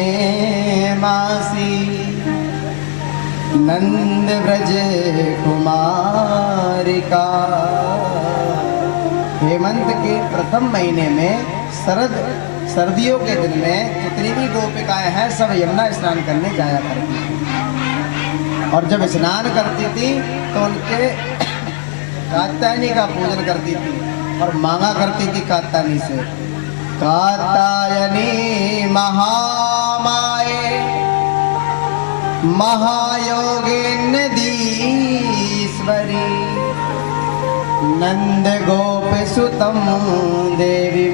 मासी नंद ब्रज कुमारिका। हेमंत के प्रथम महीने में सर्दियों के दिन में जितनी भी गोपिकाएं हैं सब यमुना स्नान करने जाया करती थी। और जब स्नान करती थी तो उनके कात्यायनी का पूजन करती थी और मांगा करती थी कात्यायनी से, कात्यायनी महामाये महायोगिन्यधीश्वरी नंद गोप सुतम देवी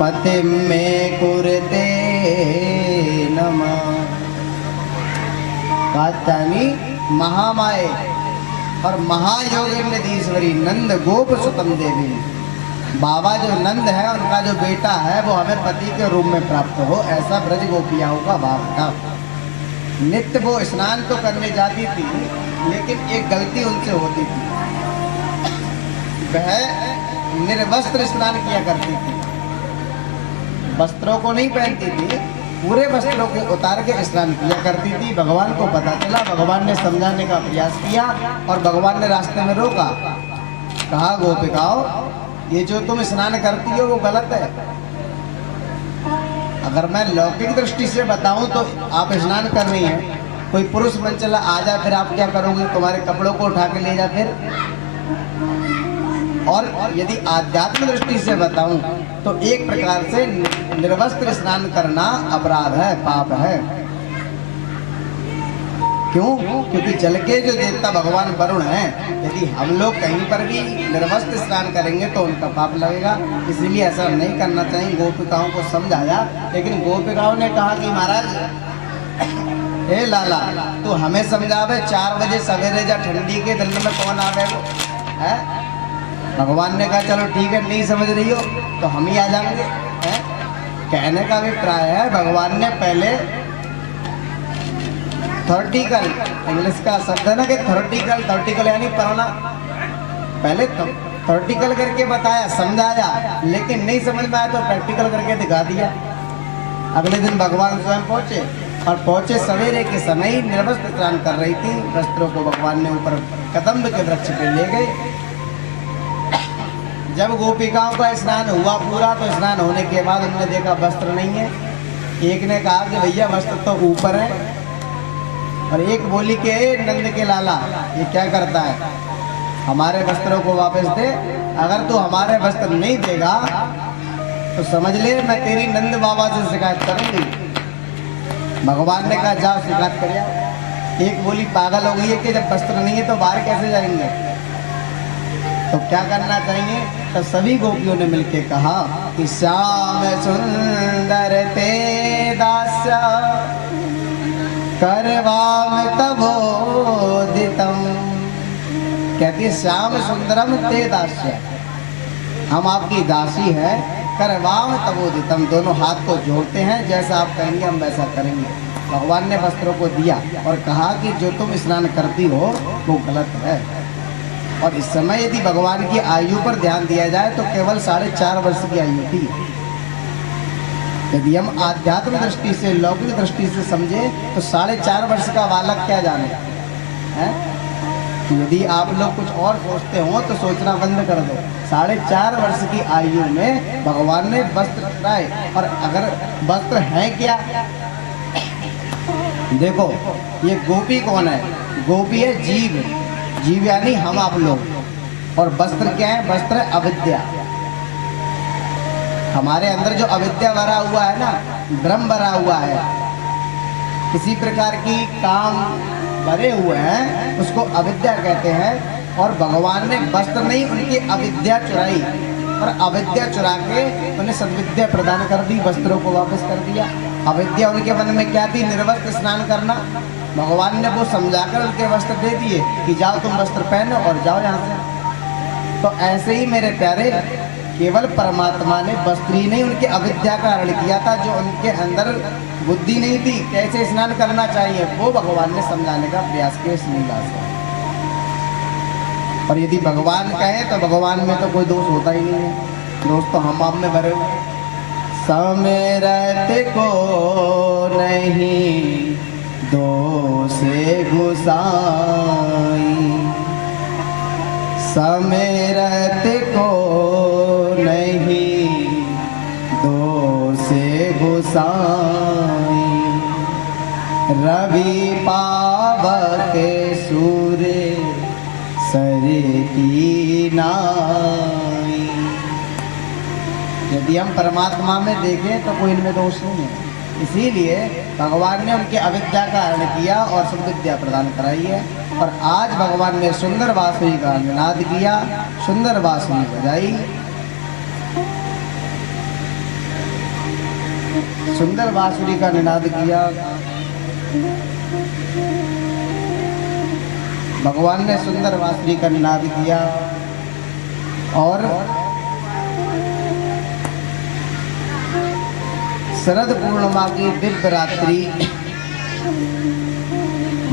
पतिम में कुरते नमः। कात्यायनी महामाये और महायोगिन्यधीश्वरी नंद गोप सुतम देवी। बाबा जो नंद है उनका जो बेटा है वो हमें पति के रूप में प्राप्त हो, ऐसा ब्रज गोपियाओं का भाव था। नित्य वो स्नान तो करने जाती थी, लेकिन एक गलती उनसे होती थी, वह निर्वस्त्र स्नान किया करती थी। वस्त्रों को नहीं पहनती थी, पूरे वस्त्रों को उतार के स्नान किया करती थी। भगवान को पता चला, भगवान ने समझाने का प्रयास किया और भगवान ने रास्ते में रोका, कहा गोपिकाओ ये जो तुम स्नान करती हो वो गलत है। अगर मैं लौकिक दृष्टि से बताऊं तो आप स्नान कर रही हैं, कोई पुरुष मन चला आ जाए, फिर आप क्या करोगे? तुम्हारे कपड़ों को उठा के ले जा फिर। और यदि आध्यात्म दृष्टि से बताऊं तो एक प्रकार से निर्वस्त्र स्नान करना अपराध है, पाप है। क्यों? क्योंकि जल के जो देवता भगवान वरुण हैं, यदि हम लोग कहीं पर भी निर्वस्त्र स्नान करेंगे तो उनका पाप लगेगा। इसलिए ऐसा नहीं करना चाहिए। गोपिकाओं को समझाया, लेकिन गोपिकाओं ने कहा कि महाराज हे लाला, तू हमें समझावे, 4 बजे सवेरे जा, ठंडी के दिन में कौन आवे वो है? भगवान ने कहा चलो ठीक है, नहीं समझ रही हो तो हम ही आ जाएंगे। कहने का अभिप्राय है भगवान ने पहले थॉर्टिकल, इंग्लिश का शब्द है ना कि थॉर्टिकल यानी पढ़ना, पहले थॉर्टिकल करके बताया, समझाया, लेकिन नहीं समझ में आया तो प्रैक्टिकल करके दिखा दिया। अगले दिन भगवान स्वयं पहुंचे, और पहुंचे सवेरे के समय ही निर्वस्त्र स्नान कर रही थी। वस्त्रों को भगवान ने ऊपर कदम्ब के वृक्ष पे ले गए। जब गोपिकाओं का स्नान हुआ पूरा, तो स्नान होने के बाद उन्होंने देखा वस्त्र नहीं है। एक ने कहा कि भैया वस्त्र तो ऊपर है, और एक बोली के नंद के लाला ये क्या करता है, हमारे वस्त्रों को वापस दे। अगर तू हमारे वस्त्र नहीं देगा तो समझ ले मैं तेरी नंद बाबा से शिकायत करूंगी। भगवान ने कहा जाओ शिकायत करिए। एक बोली पागल हो गई है कि जब वस्त्र नहीं है तो बाहर कैसे जाएंगे, तो क्या करना चाहिए? तो सभी गोपियों ने मिलकर कहा कि श्याम सुंदर ते दास्या करवाम तबोदितम। कहती है श्याम सुंदरम ते दास्य, हम आपकी दासी है। करवाम तबोदितम, दोनों हाथ को जोड़ते हैं, जैसा आप कहेंगे हम वैसा करेंगे। भगवान ने वस्त्रों को दिया और कहा कि जो तुम स्नान करती हो वो गलत है। और इस समय यदि भगवान की आयु पर ध्यान दिया जाए तो केवल 4.5 वर्ष की आयु थी। यदि हम आध्यात्म दृष्टि से, लौकिक दृष्टि से समझे तो 4.5 वर्ष का बालक क्या जाने हैं? यदि आप लोग कुछ और सोचते हो तो सोचना बंद कर दो। 4.5 वर्ष की आयु में भगवान ने वस्त्र बनाए। और अगर वस्त्र है क्या, देखो ये गोपी कौन है? गोपी है जीव, जीव यानी हम आप लोग। और वस्त्र क्या है? वस्त्र है अविद्या। हमारे अंदर जो अविद्या भरा हुआ है ना, भ्रम भरा हुआ है, किसी प्रकार की काम भरे हुए हैं, उसको अविद्या कहते हैं। और भगवान ने वस्त्र नहीं, उनकी अविद्या चुराई, और अविद्या चुरा के उन्हें सद्विद्या प्रदान कर दी, वस्त्रों को वापस कर दिया। अविद्या उनके मन में क्या थी? निर्वस्त्र स्नान करना। भगवान ने वो समझाकर उनके वस्त्र दे दिए कि जाओ तुम वस्त्र पहनो और जाओ यहाँ से। तो ऐसे ही मेरे प्यारे, केवल परमात्मा ने वस्त्र ही नहीं, उनकी अविद्या का हरण किया था। जो उनके अंदर बुद्धि नहीं थी कैसे स्नान करना चाहिए, वो भगवान ने समझाने का प्रयास किया इस लीला से। और यदि भगवान कहे तो भगवान में तो कोई दोष होता ही नहीं है। दोष तो हम आप में भरे हुए। समेरत को नहीं दोषे गुसाई, समेरत को नहीं दोषे गुसाई। रवि पावक सूर्य सर की नाई। यदि हम परमात्मा में देखें तो कोई इनमें दोष नहीं है। इसीलिए भगवान ने उनके अविद्या का हरण किया और सद्विद्या प्रदान कराई है। और आज भगवान ने सुंदर बांसुरी का निनाद किया, सुंदर बांसुरी बजाई, सुंदर बांसुरी का निनाद किया। भगवान ने सुंदर बांसुरी का निनाद किया और शरद पूर्णिमा की दिव्य रात्रि,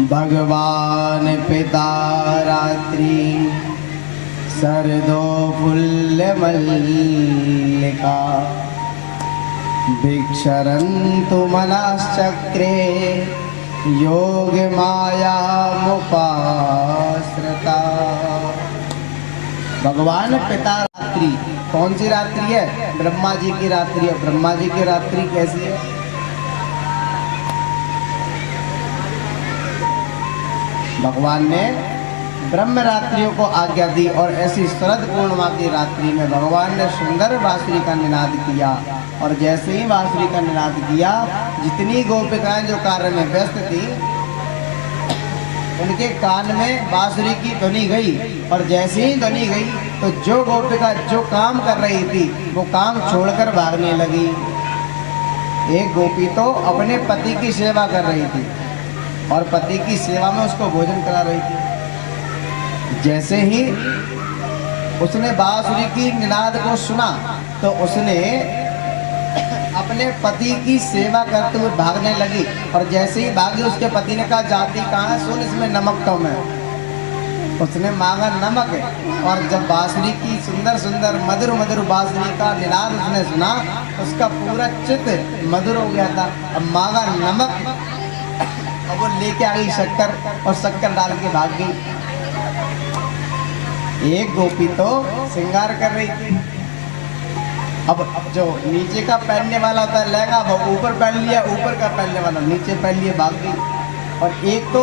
भगवान पिता रात्रि सरदो फुल्ल मल्लिका, भिक्षरन्तु मनश्चक्रे योग माया मुपाश्रिता। भगवान पिता रात्रि कौन सी रात्रि है? ब्रह्मा जी की रात्रि। और ब्रह्मा जी की रात्रि कैसी है? भगवान ने ब्रह्म रात्रियों को आज्ञा दी और ऐसी शरद पूर्णिमा की रात्रि में भगवान ने सुंदर बांसुरी का निनाद किया। और जैसे ही बांसुरी का निनाद किया, जितनी गोपिकाएं जो कार्य में व्यस्त थी, उनके कान में बांसुरी की ध्वनि गई। और जैसे ही ध्वनि गई तो जो गोपिका जो काम कर रही थी वो काम छोड़कर भागने लगी। एक गोपी तो अपने पति की सेवा कर रही थी और पति की सेवा में उसको भोजन करा रही थी। जैसे ही उसने बांसुरी की निनाद को सुना तो उसने अपने पति की सेवा करते हुए भागने लगी। और जैसे ही भागी, उसके पति ने कहा, जाती कहाँ है? सुन, इसमें नमक कम है। उसने मांगा नमक। और जब बांसुरी की सुंदर सुंदर मधुर मधुर बांसुरी का निनाद उसने सुना, उसका पूरा चित्त मधुर हो गया था। अब मांगा नमक और वो लेके आ गई शक्कर, और शक्कर डाल के भाग गई। एक गोपी तो श्रृंगार कर रही थी। अब जो नीचे का पहनने वाला होता है लहंगा, वो ऊपर पहन लिया, ऊपर का पहनने वाला नीचे पहन लिया, भाग गई। और एक तो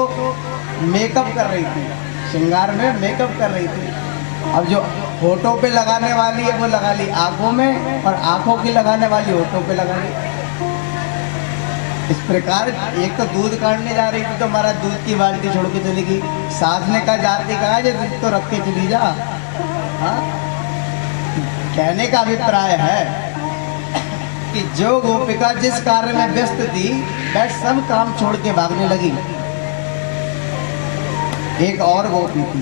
मेकअप कर रही थी, श्रृंगार में मेकअप कर रही थी। अब जो होठों पे लगाने वाली है वो लगा ली आंखों में, और आंखों की लगाने वाली होठों पे लगा ली। इस प्रकार एक तो दूध काटने जा रही थी तो हमारा दूध की बाल्टी छोड़ के चली गई। सास ने कहा, जाती कहा है, दूध तो रख के चली जा। हाँ, कहने का अभिप्राय है कि जो गोपिका जिस कार्य में व्यस्त थी, वह सब काम छोड़ के भागने लगी। एक और गोपी थी।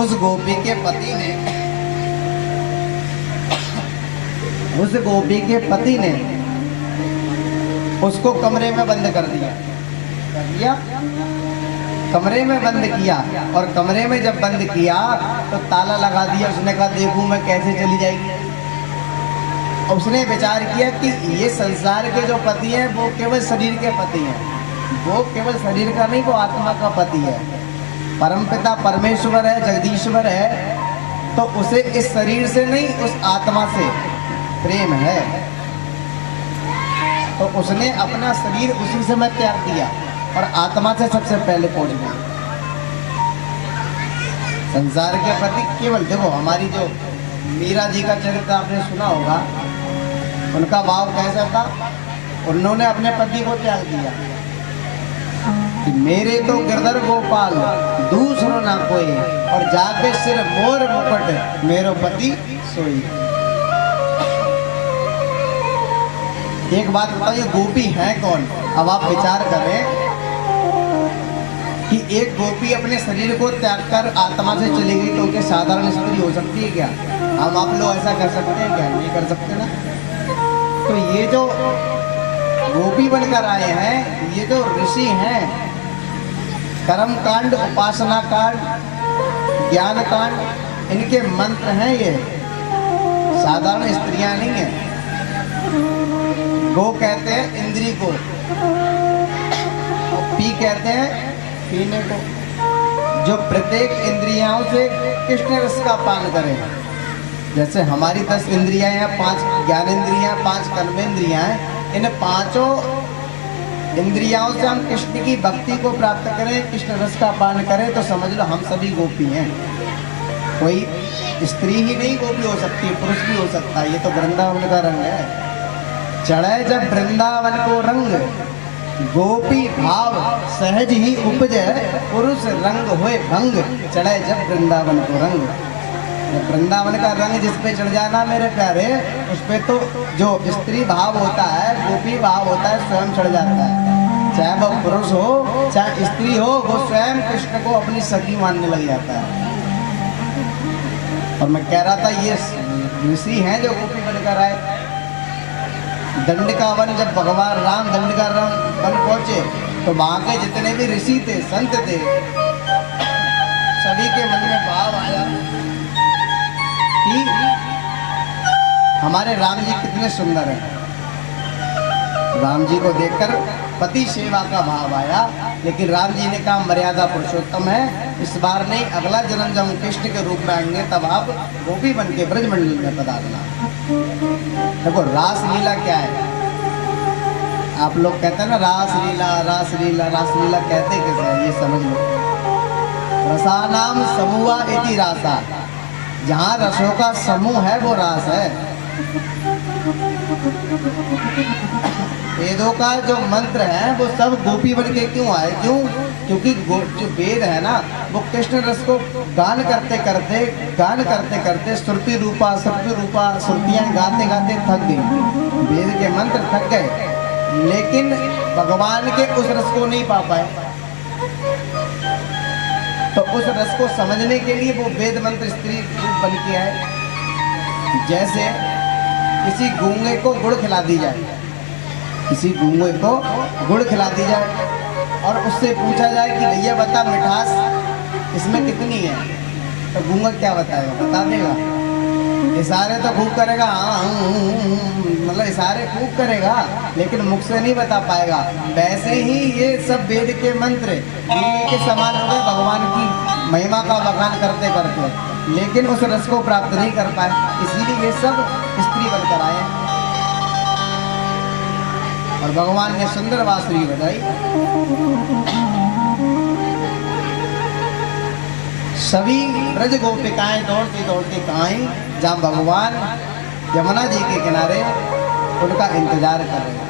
उस गोपी के पति ने उसको कमरे में बंद कर दिया। कमरे में बंद किया। और कमरे में जब बंद किया तो ताला लगा दिया। उसने कहा, देखूं मैं कैसे चली जाएगी। उसने विचार किया कि ये संसार के जो पति हैं वो केवल शरीर के पति हैं। वो केवल शरीर का नहीं, वो आत्मा का पति है। परमपिता परमेश्वर है, जगदीश्वर है। तो उसे इस शरीर से नहीं, उस आत्मा से प्रेम है। तो उसने अपना शरीर उसी समय त्याग दिया और आत्मा से सबसे पहले पहुंच गई। संसार के प्रति केवल देखो, हमारी जो मीरा जी का चरित्र आपने सुना होगा, उनका भाव कैसा था? उन्होंने अपने पति को त्याग दिया कि मेरे तो गिरधर गोपाल दूसरो ना कोई, और जाके सिर मोर मुकुट मेरो पति सोई। एक बात बताइए, गोपी है कौन? अब आप विचार करें कि एक गोपी अपने शरीर को त्याग कर आत्मा से चली गई तो क्या साधारण स्त्री हो सकती है क्या? हम आप लोग ऐसा कर सकते हैं क्या? नहीं कर सकते ना। तो ये जो गोपी बनकर आए हैं, ये जो ऋषि हैं, कर्म कांड, उपासना कांड, ज्ञान कांड, इनके मंत्र हैं। ये साधारण स्त्रियां नहीं है। गो कहते हैं इंद्री को, और पी कहते हैं पीने को। जो प्रत्येक इंद्रियों से कृष्ण रस का पान करें। जैसे हमारी 10 इंद्रियां हैं, 5 ज्ञानेंद्रियां, 5 कर्मेंद्रियां हैं। इन 5 इंद्रियों से हम कृष्ण की भक्ति को प्राप्त करें, कृष्ण रस का पान करें, तो समझ लो हम सभी गोपी हैं। कोई स्त्री ही नहीं गोपी हो सकती, पुरुष भी हो सकता है। ये तो वृंदावन का रंग है। चढ़े जब वृंदावन को रंग, गोपी भाव सहज ही उपजे, पुरुष रंग होए भंग, चढ़े जब वृंदावन को रंग। वृंदावन का रंग जिस पे चढ़ जाना मेरे प्यारे, उस पे तो जो स्त्री भाव होता है, गोपी भाव होता है, स्वयं चढ़ जाता है। चाहे वो पुरुष हो चाहे स्त्री हो, वो स्वयं कृष्ण को अपनी सखी मानने लग जाता है। और मैं कह रहा था, ये ऋषि हैं जो गोपी बनकर आए। दंडका वन, जब भगवान राम दंडका वन पहुंचे तो वहां के जितने भी ऋषि थे, संत थे, सभी के मन में भाव आया कि हमारे राम जी कितने सुंदर हैं। राम जी को देखकर पति सेवा का भाव आया, लेकिन राम जी ने कहा मर्यादा पुरुषोत्तम है, इस बार नहीं, अगला जन्म जब हम कृष्ण के रूप में आएंगे तब आप गोपी बन के ब्रजमंडल में पधारना। देखो रास लीला क्या है, आप लोग कहते हैं ना रास लीला रास लीला, रास लीला कहते कैसे है ये समझ लो। रसानाम समूहा इति रासा, जहाँ रसों का समूह है वो रास है। वेदों का जो मंत्र है वो सब गोपी बन के क्यों आए, क्यों? क्योंकि जो वेद है ना वो कृष्ण रस को गान करते करते श्रुति रूपा श्रुतियां गाते गाते थक गई, वेद के मंत्र थक गए, लेकिन भगवान के उस रस को नहीं पा पाए। तो उस रस को समझने के लिए वो वेद मंत्र स्त्री रूप बन के आए। जैसे किसी गूंगे को गुड़ खिला दी जाए, किसी गूंगे को गुड़ खिला दी जाए और उससे पूछा जाए कि भैया बता मिठास इसमें कितनी है, तो गूंगा क्या बताएगा, बता देगा? इशारे तो खूब करेगा, मतलब इशारे खूब करेगा, लेकिन मुख से नहीं बता पाएगा। वैसे ही ये सब वेद के मंत्र गूंगे के समान हो गए, भगवान की महिमा का बखान करते करते, लेकिन उस रस को प्राप्त नहीं कर पाए, इसीलिए ये सब स्त्री बनकर आए और भगवान ने सुंदर बांसुरी बजाई। सभी ब्रज गोपिकाएं दौड़ती दौड़ती आई जहाँ भगवान यमुना जी के किनारे उनका इंतजार कर रहे हैं।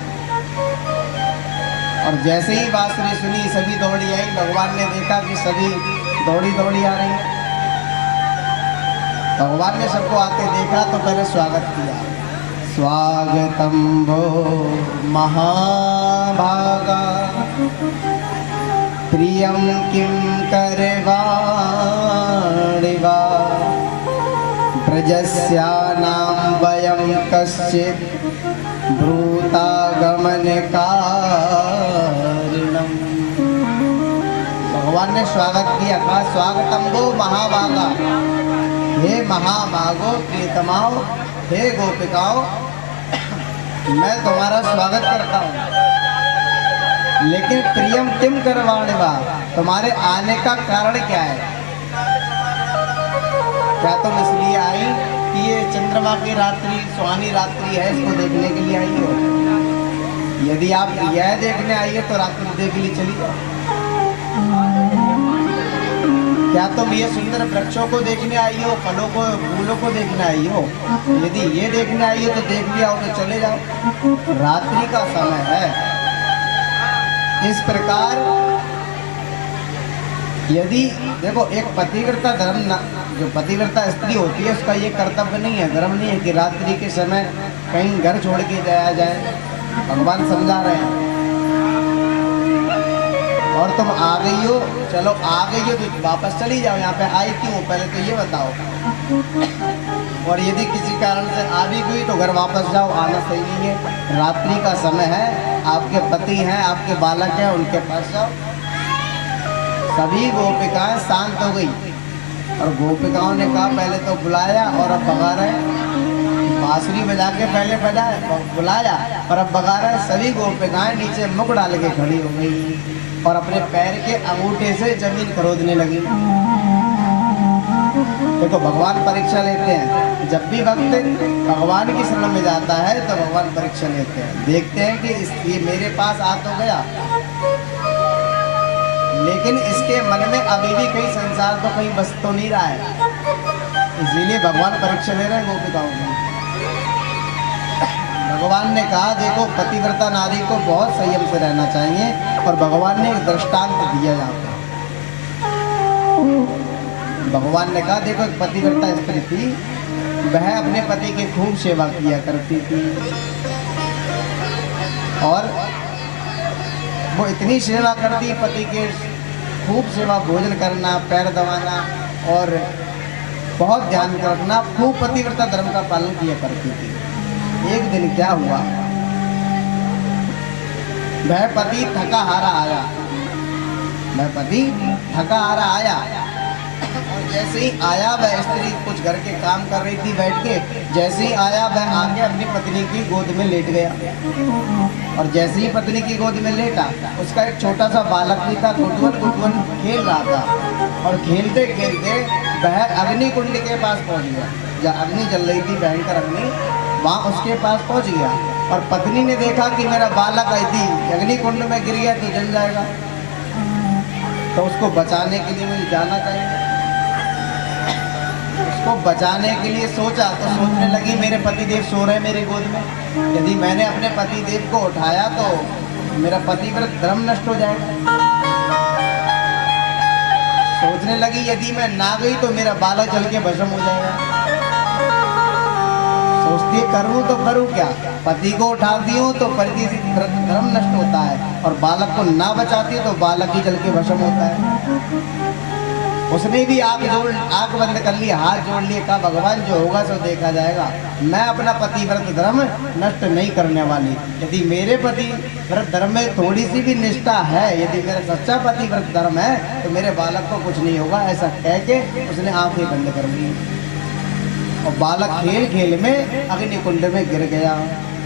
और जैसे ही बांसुरी सुनी सभी दौड़ी आई, भगवान ने देखा कि सभी दौड़ी दौड़ी आ रही हैं। भगवान ने सबको आते देखा तो पहले स्वागत किया, स्वागतम भो महाभागा प्रियम किम करवाणि वा ब्रजस्यानां वयं कश्चित् ब्रूतागमन कारणम्। भगवान ने स्वागत किया, कहा स्वागतम भो महाभागा, हे महाभागो प्रियतमाओ, हे गोपिकाओ, मैं तुम्हारा स्वागत करता हूँ, लेकिन प्रियम किम करवाणे वा, तुम्हारे आने का कारण क्या है? क्या तुम इसलिए आई कि ये चंद्रमा की रात्रि सुहानी रात्रि है इसको देखने के लिए आई हो? यदि आप यह देखने आई है तो रात्रि देख ली चली जाओ। क्या तुम ये सुंदर वृक्षों को देखने आई हो, फलों को फूलों को देखने आई हो? यदि ये देखने आई हो तो देख लिया हो तो चले जाओ, रात्रि का समय है। इस प्रकार यदि देखो एक पतिव्रता धर्म, जो पतिव्रता स्त्री होती है उसका ये कर्तव्य नहीं है, धर्म नहीं है कि रात्रि के समय कहीं घर छोड़ के जाया जाए। भगवान समझा रहे हैं, और तुम आ गई हो, चलो आ गई हो तो वापस चली जाओ, यहाँ पे आई क्यों पहले तो ये बताओ। और यदि किसी कारण से आ भी गई तो घर वापस जाओ, आना सही नहीं है। रात्रि का समय है, आपके पति हैं, आपके बालक हैं, उनके पास जाओ। सभी गोपिकाएं शांत हो गई और गोपिकाओं ने कहा पहले तो बुलाया और अब भगा रहे, बांसुरी बजा के पहले बुलाया और अब भगा रहे। सभी गोपिकाएं नीचे मुख डाल के खड़ी हो गई और अपने पैर के अंगूठे से जमीन खरोदने लगी। देखो भगवान परीक्षा लेते हैं, जब भी भक्त भगवान की शरण में जाता है तो भगवान परीक्षा लेते हैं, देखते हैं कि ये मेरे पास आ तो गया, लेकिन इसके मन में अभी भी कहीं संसार तो कहीं बस तो नहीं रहा है, इसीलिए भगवान परीक्षा ले रहे हैं गोपिकाओं में। भगवान ने कहा देखो पतिव्रता नारी को बहुत संयम से रहना चाहिए, और भगवान ने एक दृष्टांत दिया यहाँ पे। भगवान ने कहा देखो एक पतिव्रता स्त्री थी, वह अपने पति की खूब सेवा किया करती थी, और वो इतनी सेवा करती, पति के खूब सेवा, भोजन करना, पैर दबाना और बहुत ध्यान रखना, खूब पतिव्रता धर्म का पालन किया करती थी। एक दिन क्या हुआ, वह पति थका हारा आया, वह पति थका हारा आया और जैसे ही आया वह स्त्री कुछ घर के काम कर रही थी बैठ के, जैसे ही आया वह आके अपनी पत्नी की गोद में लेट गया। और जैसे ही पत्नी की गोद में लेटा, उसका एक छोटा सा बालक भी था, कुटवन कुटवन खेल रहा था। और खेलते खेलते वह अग्नि कुंड के पास पहुंच गया, जहाँ अग्नि जल रही थी, भयंकर अग्नि, वहाँ उसके पास पहुंच गया। और पत्नी ने देखा कि मेरा बालक यदि अग्नि कुंड में गिर गया तो जल जाएगा, तो उसको बचाने के लिए मुझे जाना चाहिए। उसको बचाने के लिए सोचा, तो सोचने लगी मेरे पतिदेव सो रहे मेरे गोद में, यदि मैंने अपने पतिदेव को उठाया तो मेरा पतिव्रत धर्म नष्ट हो जाएगा। सोचने लगी यदि मैं ना गई तो मेरा बालक जल के भस्म हो जाएगा। सोचती करूं तो करूं क्या, पति को उठाती हूँ तो पति धर्म नष्ट होता है, और बालक को ना बचाती तो बालक ही जल के भस्म होता है। उसने भी आंख बंद कर ली, हाथ जोड़ लिए, कहा भगवान जो होगा सो देखा जाएगा, मैं अपना पतिव्रत धर्म नष्ट नहीं करने वाली। यदि मेरे पतिव्रत धर्म में थोड़ी सी भी निष्ठा है, यदि मेरा सच्चा पतिव्रत धर्म है तो मेरे बालक को कुछ नहीं होगा। ऐसा कह के उसने आंखें बंद कर ली, और बालक खेल खेल में अग्निकुंड में गिर गया।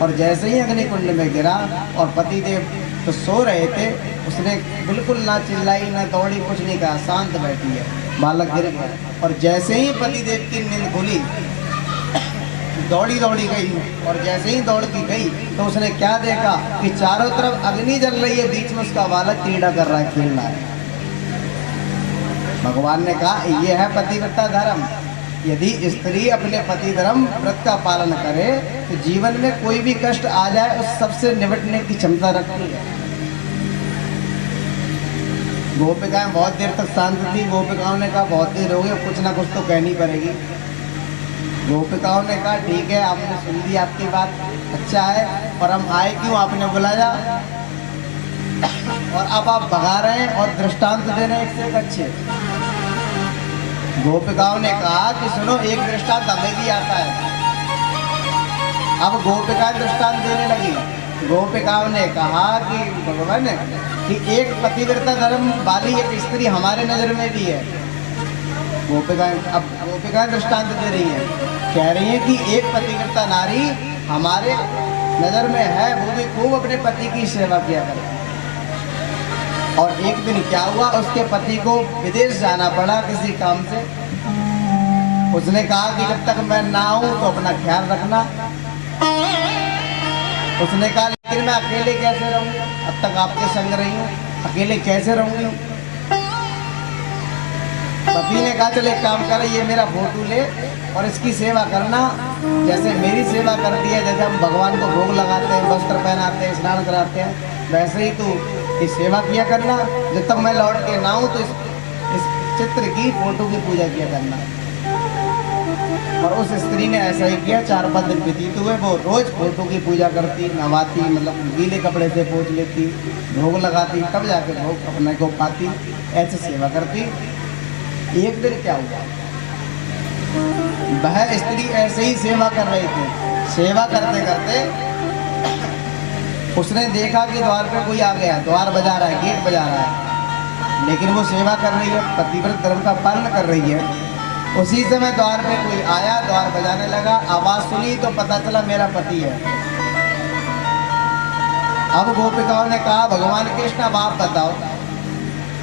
और जैसे ही अग्निकुंड में गिरा और पतिदेव तो सो रहे थे, उसने बिल्कुल ना चिल्लाई ना दौड़ी, कुछ नहीं कहा, शांत बैठी है। बालक गिर गया, और जैसे ही पतिदेव की नींद खुली दौड़ी दौड़ी गई, और जैसे ही दौड़ की गई तो उसने क्या देखा कि चारों तरफ अग्नि जल रही है, बीच में उसका बालक क्रीड़ा कर रहा है, खेल रहा है। भगवान ने कहा ये है पतिव्रता धर्म। यदि स्त्री अपने पति धर्म व्रत का पालन करे तो जीवन में कोई भी कष्ट आ जाए उस सबसे निपटने की क्षमता रखती है। गोपिकाएं बहुत देर तक शांत थी। गोपिकाओं ने कहा बहुत देर हो गई, कुछ ना कुछ तो कहनी पड़ेगी। गोपिकाओं ने कहा ठीक है, आपने सुन ली आपकी बात, अच्छा है, और हम आए क्यों, आपने बुलाया और अब आप भगा रहे हैं और दृष्टांत दे रहे हैं एक से एक अच्छे। गोपिकाओं ने कहा कि सुनो, एक दृष्टांत हमें भी आता है। अब गोपिकाएं दृष्टांत देने लगी। गोपिकाओं ने कहा कि भगवान कि एक पतिव्रता धर्म वाली एक स्त्री हमारे नजर में भी है। गोपिकाएं दृष्टांत दे रही हैं, कह रही हैं कि एक पतिव्रता नारी हमारे नजर में है, वो भी खूब अपने पति की सेवा किया करती। और एक दिन क्या हुआ, उसके पति को विदेश जाना पड़ा किसी काम से। उसने कहा कि जब तक मैं ना आऊं तो अपना ख्याल रखना। उसने कहा लेकिन मैं अकेले कैसे रहूंगी, अब तक आपके संग रही हूँ, अकेले कैसे रहूंगी। पति ने कहा चल एक काम कर, ये मेरा फोटो ले और इसकी सेवा करना, जैसे मेरी सेवा करती है, जैसे हम भगवान को भोग लगाते हैं, वस्त्र पहनाते हैं, स्नान कराते हैं, वैसे ही तू की सेवा किया करना। जब तक मैं लौट के ना हूँ तो इस चित्र की फोटो की पूजा किया करना। और उस स्त्री ने ऐसा ही किया। 4-5 दिन व्यतीत हुए, वो रोज फोटो की पूजा करती, नवाती, मतलब गीले कपड़े से पोंछ लेती, भोग लगाती, तब जाके भोग अपने को पाती, ऐसे सेवा करती। एक दिन क्या हुआ, वह स्त्री ऐसे ही सेवा कर रही थी। सेवा करते करते उसने देखा कि द्वार पे कोई आ गया, द्वार बजा रहा है, गेट बजा रहा है, लेकिन वो सेवा कर रही है, पतिव्रत धर्म का पालन कर रही है। उसी समय द्वार पे कोई आया, द्वार बजाने लगा, आवाज सुनी तो पता चला मेरा पति है। अब गोपिकाओं ने कहा भगवान कृष्ण अब आप बताओ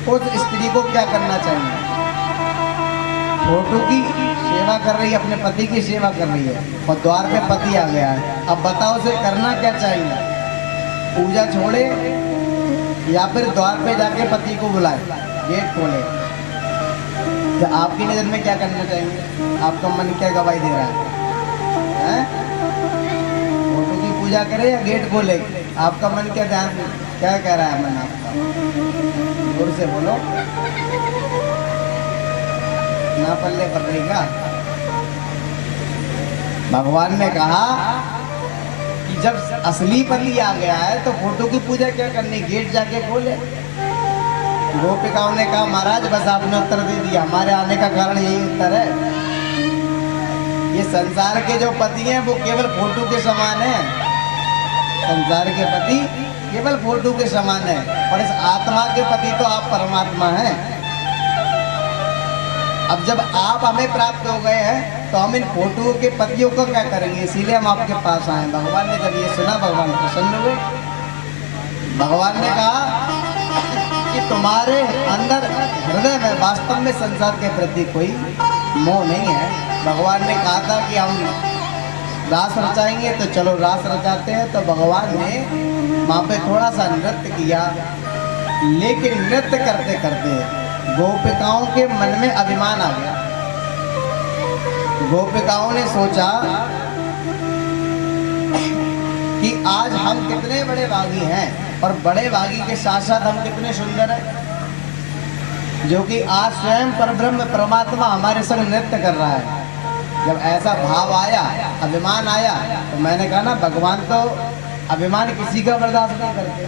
उस स्त्री को क्या करना चाहिए। फोटो की सेवा कर रही है, अपने पति की सेवा कर रही है, और द्वार पे पति आ गया है। अब बताओ उसे करना क्या चाहिए, पूजा छोड़े या फिर द्वार पे जाके पति को बुलाए, गेट खोले। तो आपकी नज़र में क्या करना चाहिए, आपका मन क्या गवाही दे रहा है? फोटो की पूजा करे या गेट खोले, आपका मन क्या क्या कह रहा है मन आपका? जोर से बोलो, ना पल्ले पड़ रही क्या? भगवान ने कहा कि जब असली पति आ गया है तो फोटो की पूजा क्या करनी, गेट जाके खोले। गोपिकाओं ने कहा महाराज बस आपने उत्तर दे दिया, हमारे आने का कारण यही उत्तर है। ये संसार के जो पति हैं वो केवल फोटो के समान है। संसार के पति केवल फोटो के समान है, और इस आत्मा के पति तो आप परमात्मा हैं। अब जब आप हमें प्राप्त हो गए हैं तो हम इन फोटोओं के पतियों को क्या करेंगे, इसीलिए हम आपके पास आए। भगवान ने जब ये सुना, भगवान प्रसन्न हुए। भगवान ने कहा कि तुम्हारे अंदर हृदय में वास्तव में संसार के प्रति कोई मोह नहीं है। भगवान ने कहा था कि हम रास रचाएंगे, तो चलो रास रचाते हैं। तो भगवान ने वहाँ पे थोड़ा सा नृत्य किया, लेकिन नृत्य करते करते गोपिकाओं के मन में अभिमान आ गया। गोपिकाओं ने सोचा कि आज हम कितने बड़े बागी हैं, और बड़े बागी के साथ साथ हम कितने सुंदर हैं, जो कि आज स्वयं परब्रह्म परमात्मा हमारे संग नृत्य कर रहा है। जब ऐसा भाव आया, अभिमान आया, तो मैंने कहा ना, भगवान तो अभिमान किसी का बर्दाश्त नहीं करते।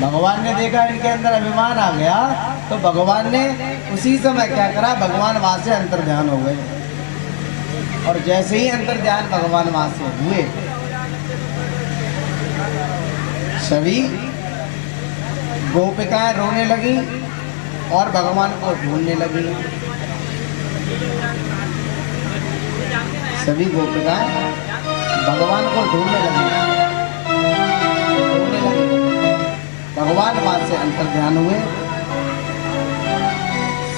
भगवान ने देखा इनके अंदर अभिमान आ गया, तो भगवान ने उसी समय क्या करा, भगवान वहां से अंतर ध्यान हो गए। और जैसे ही अंतर ध्यान भगवान वहां से हुए, सभी गोपिकाएं रोने लगी और भगवान को ढूंढने लगी। सभी गोपिकाएं भगवान को ढूंढने लगी। भगवान वहां से अंतर ध्यान हुए,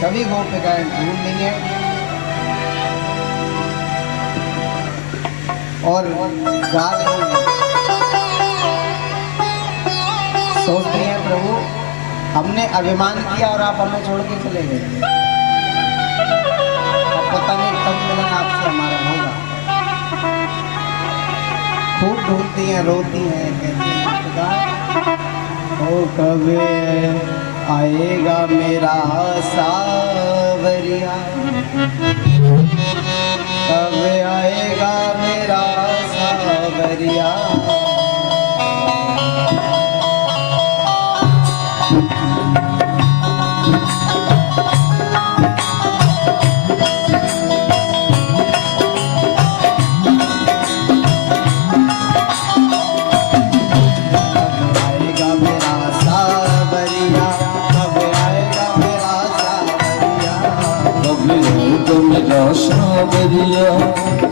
सभी गोपिकाएं ढूंढ रही हैं और गा रही हैं। सोचते हैं प्रभु, हमने अभिमान किया और आप हमें छोड़ के चले गए। अब पता नहीं कब मिलन आपसे हमारा होगा। खूब ढूंढती हैं, रोती हैं, कहती हैं ओ कब आएगा मेरा सावरिया, कब आएगा मेरा सावरिया। सावरिया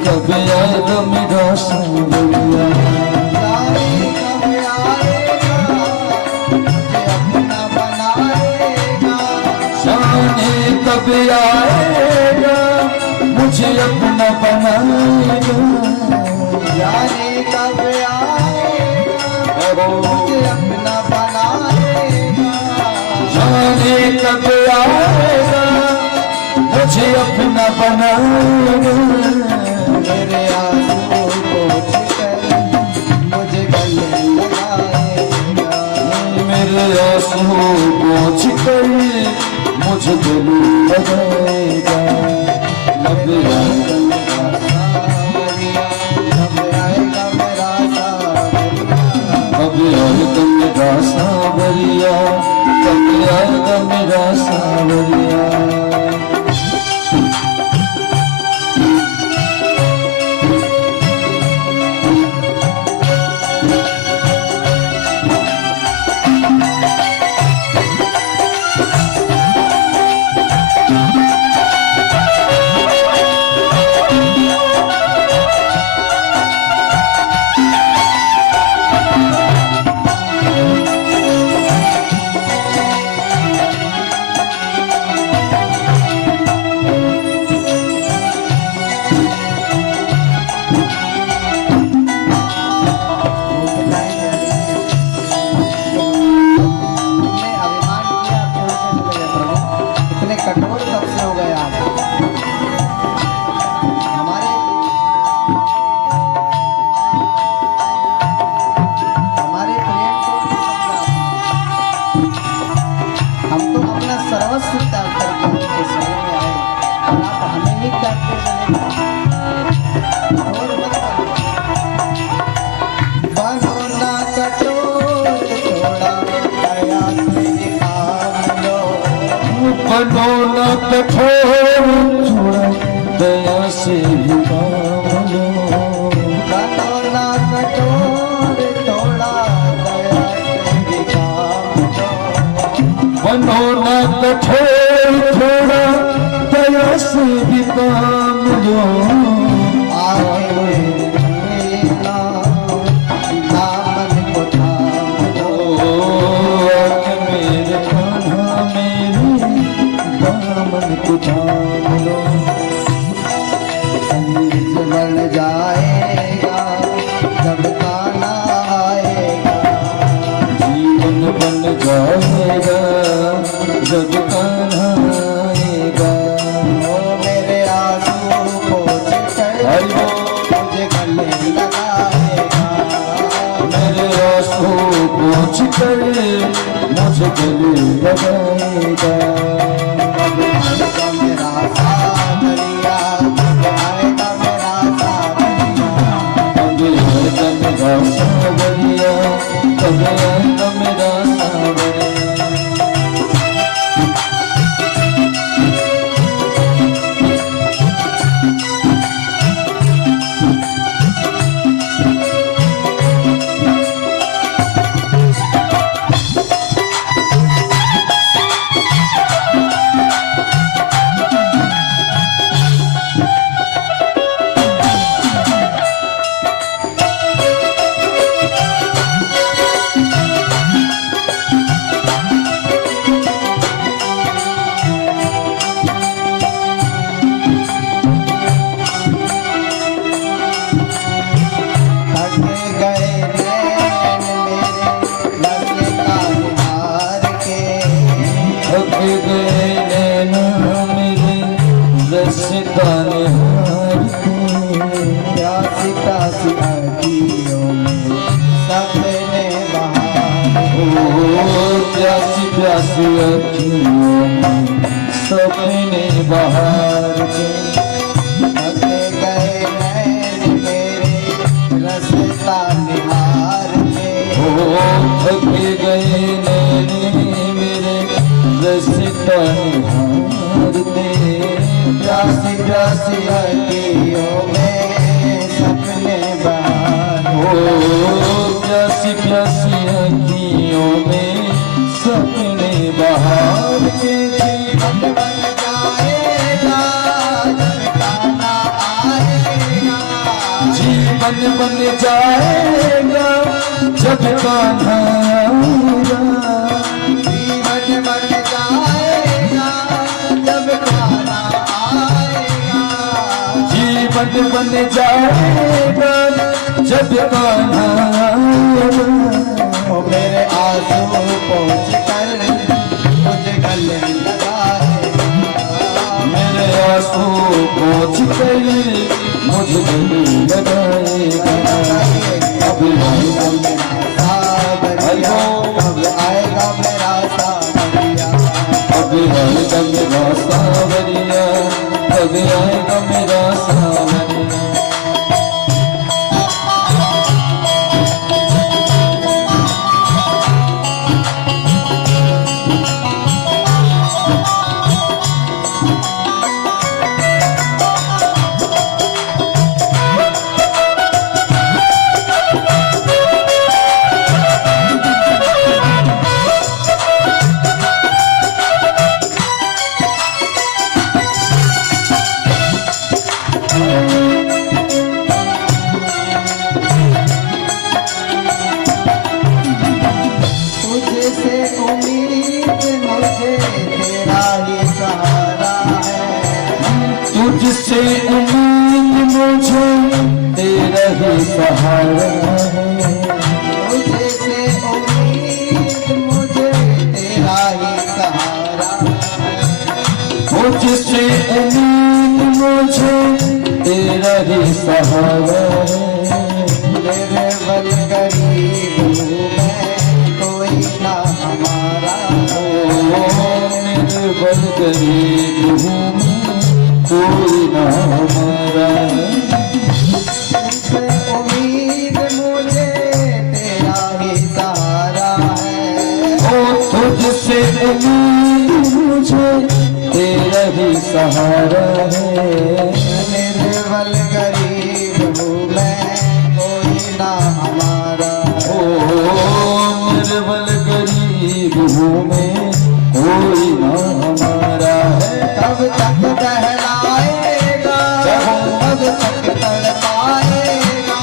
कब आएगा मेरा सावरिया, जाने कब आएगा मुझे अपना बनाएगा, जाने कब आएगा मुझे अपना बनाएगा, जाने कब आएगा मुझे अपना बनाएगा। मेरे आंसू पोंछकर मुझे गले लगाएगा, मेरे आंसू पोंछकर मुझे गले लगाएगा। कब आएगा मेरा सावरिया, कब आएगा मेरा सावरिया, कब आएगा मेरा सावरिया। बनो न कठोर थोड़ा दया से भी काम लो, बनो न कठोर थोड़ा दया से भी काम लो, बनो न कठोर थोड़ा लगाएगा जब कान्हा आएगा। ओ मेरे आंसू पोंछ कर मुझे गले लगाएगा। मेरे आंसू पोंछ कर मुझे गले लगाएगा। कब आएगा मेरा सावरिया, कब आएगा मेरा सावरिया। कब आएगा मेरा सावरिया, कब आएगा मेरा सावरिया। थक गए नैन मेरे रस्ता निहार के। प्यासी प्यासी अखियों में सपने बहार। प्यासी प्यासी अखियों में सपने बहार के। थक गए नैन मेरे रस्ता निहार के। थक गए नैन मेरे रस्ता निहारते। प्यासी प्यासी अखियों में सपने बहार। प्यासी प्यासी अखियों में सपने बहार के। जीवन बन जाएगा जब कान्हा आएगा। जीवन बन जाएगा जब कान्हा आएगा। जीवन बन जाएगा जब कान्हा आएगा। जीवन बन जाएगा जब कान्हा आएगा। ओ मेरे आंसू पोंछ कर मुझे गले लगाएगा। मेरे आंसू पोंछ कर मुझे गले लगाएगा। कब आएगा मेरा सावरिया, कब आएगा मेरा सावरिया। कब आएगा मेरा सावरिया, कब आएगा मेरा सावरिया। तुझसे उम्मीद मुझे तेरा ही सहारा है। तुझसे उम्मीद मुझे तेरा ही सहारा है। तुझसे उम्मीद मुझे तेरा ही सहारा है। मुझसे उम्मीद मुझे तेरा ही सहारा है। मेरे बल गरीब हूँ मैं, कोई ना हमारा। मेरे बल गरीब हूँ मैं, कोई ना हमारा है। तुझसे उम्मीद मुझे तेरा ही सहारा है। तुझसे उम्मीद मुझे तेरा ही सहारा है। मेरे बल गरीब हूँ मैं, कोई ना हमारा। निर्बल गरीब हूँ मैं, कोई ना हमारा है। कब तक बहलाएगा, कब तक तड़पाएगा।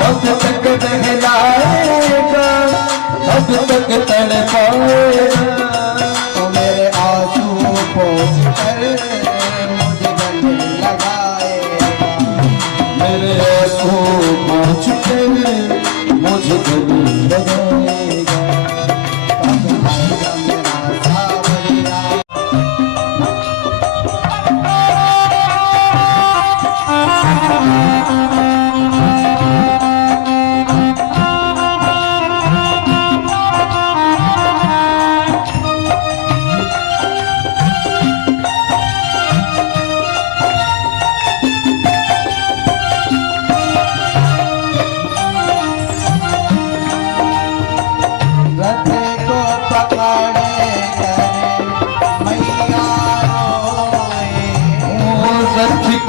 कब तक बहलाएगा, कब तक तड़पाएगा। तो मेरे आंसू पोंछ कर मुझे गले लगाएगा। मेरे आंसू पोंछ कर मुझे गले लगाएगा। कब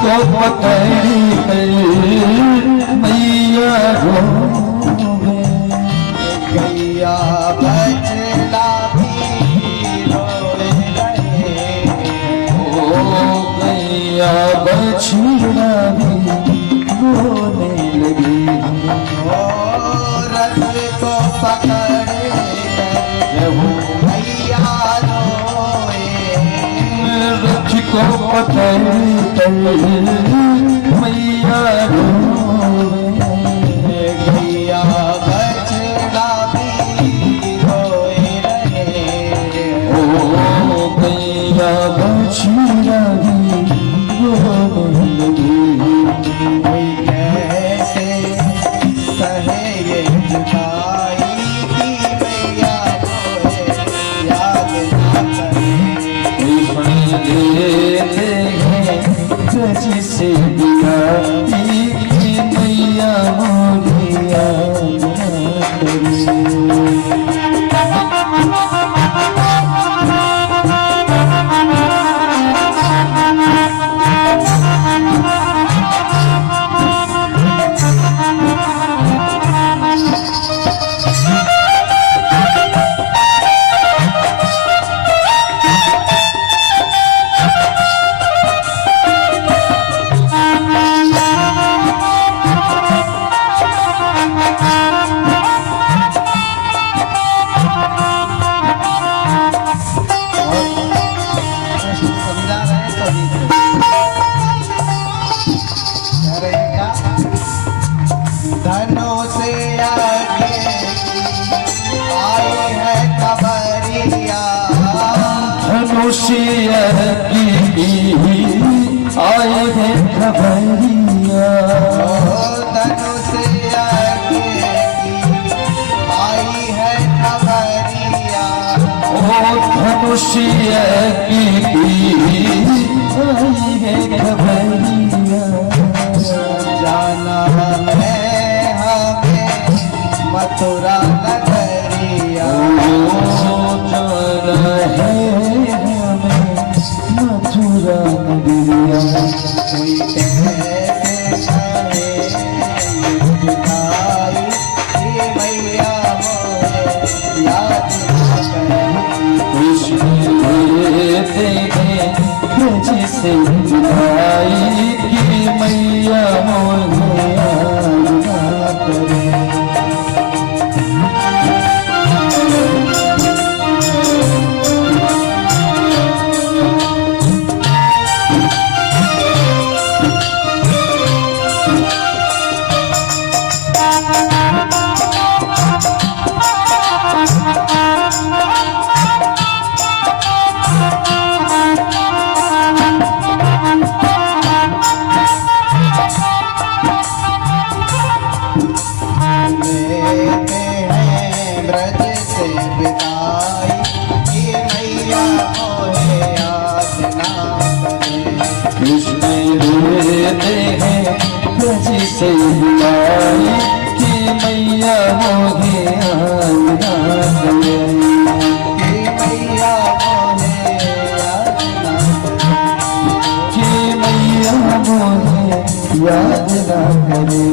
को पकड़ी मैया रोवे। गैया बछड़ा भी रोए रहे, ओ गैया बछड़ा भी रोने लगी। ओ रथ को पकड़े गैया रोए, रथ को पकड़ी मैया रोवे। गैया बछड़ा भी रोए रहे, ओ गैया बछड़ा भी रोने लगी। कैसे सहे ये जुदाई की मैया रोए, याद ना करे। कृष्ण देते हैं रज से बिगाड़ी की मैया मोरी याद ना करे। समझा रहे हैं तो कह रहे हैं क्या? धनों से आगे आए हैं खबरिया, धनुषिया की आए हैं खबरिया। धनों से आगे आई है खबरिया, ओ धनुषिया की आई है खबरिया। जाना है हमें मथुरा नगरिया, ओ जाना है हमें मथुरा नगरिया। कोई कैसे सहे ये जुदाई की मैया मोरे याद ना करे। कृष्ण देते हैं रज से जुदाई की मैया मोरे याद ना करे। लेते हैं ब्रज से विदाई की मैया मोहे याद ना करे। कृष्ण देते हैं ब्रज से विदाई की मैया मोहे याद ना करे। की मैया मोहे याद ना करे। कि मैया मोहे याद ना करे।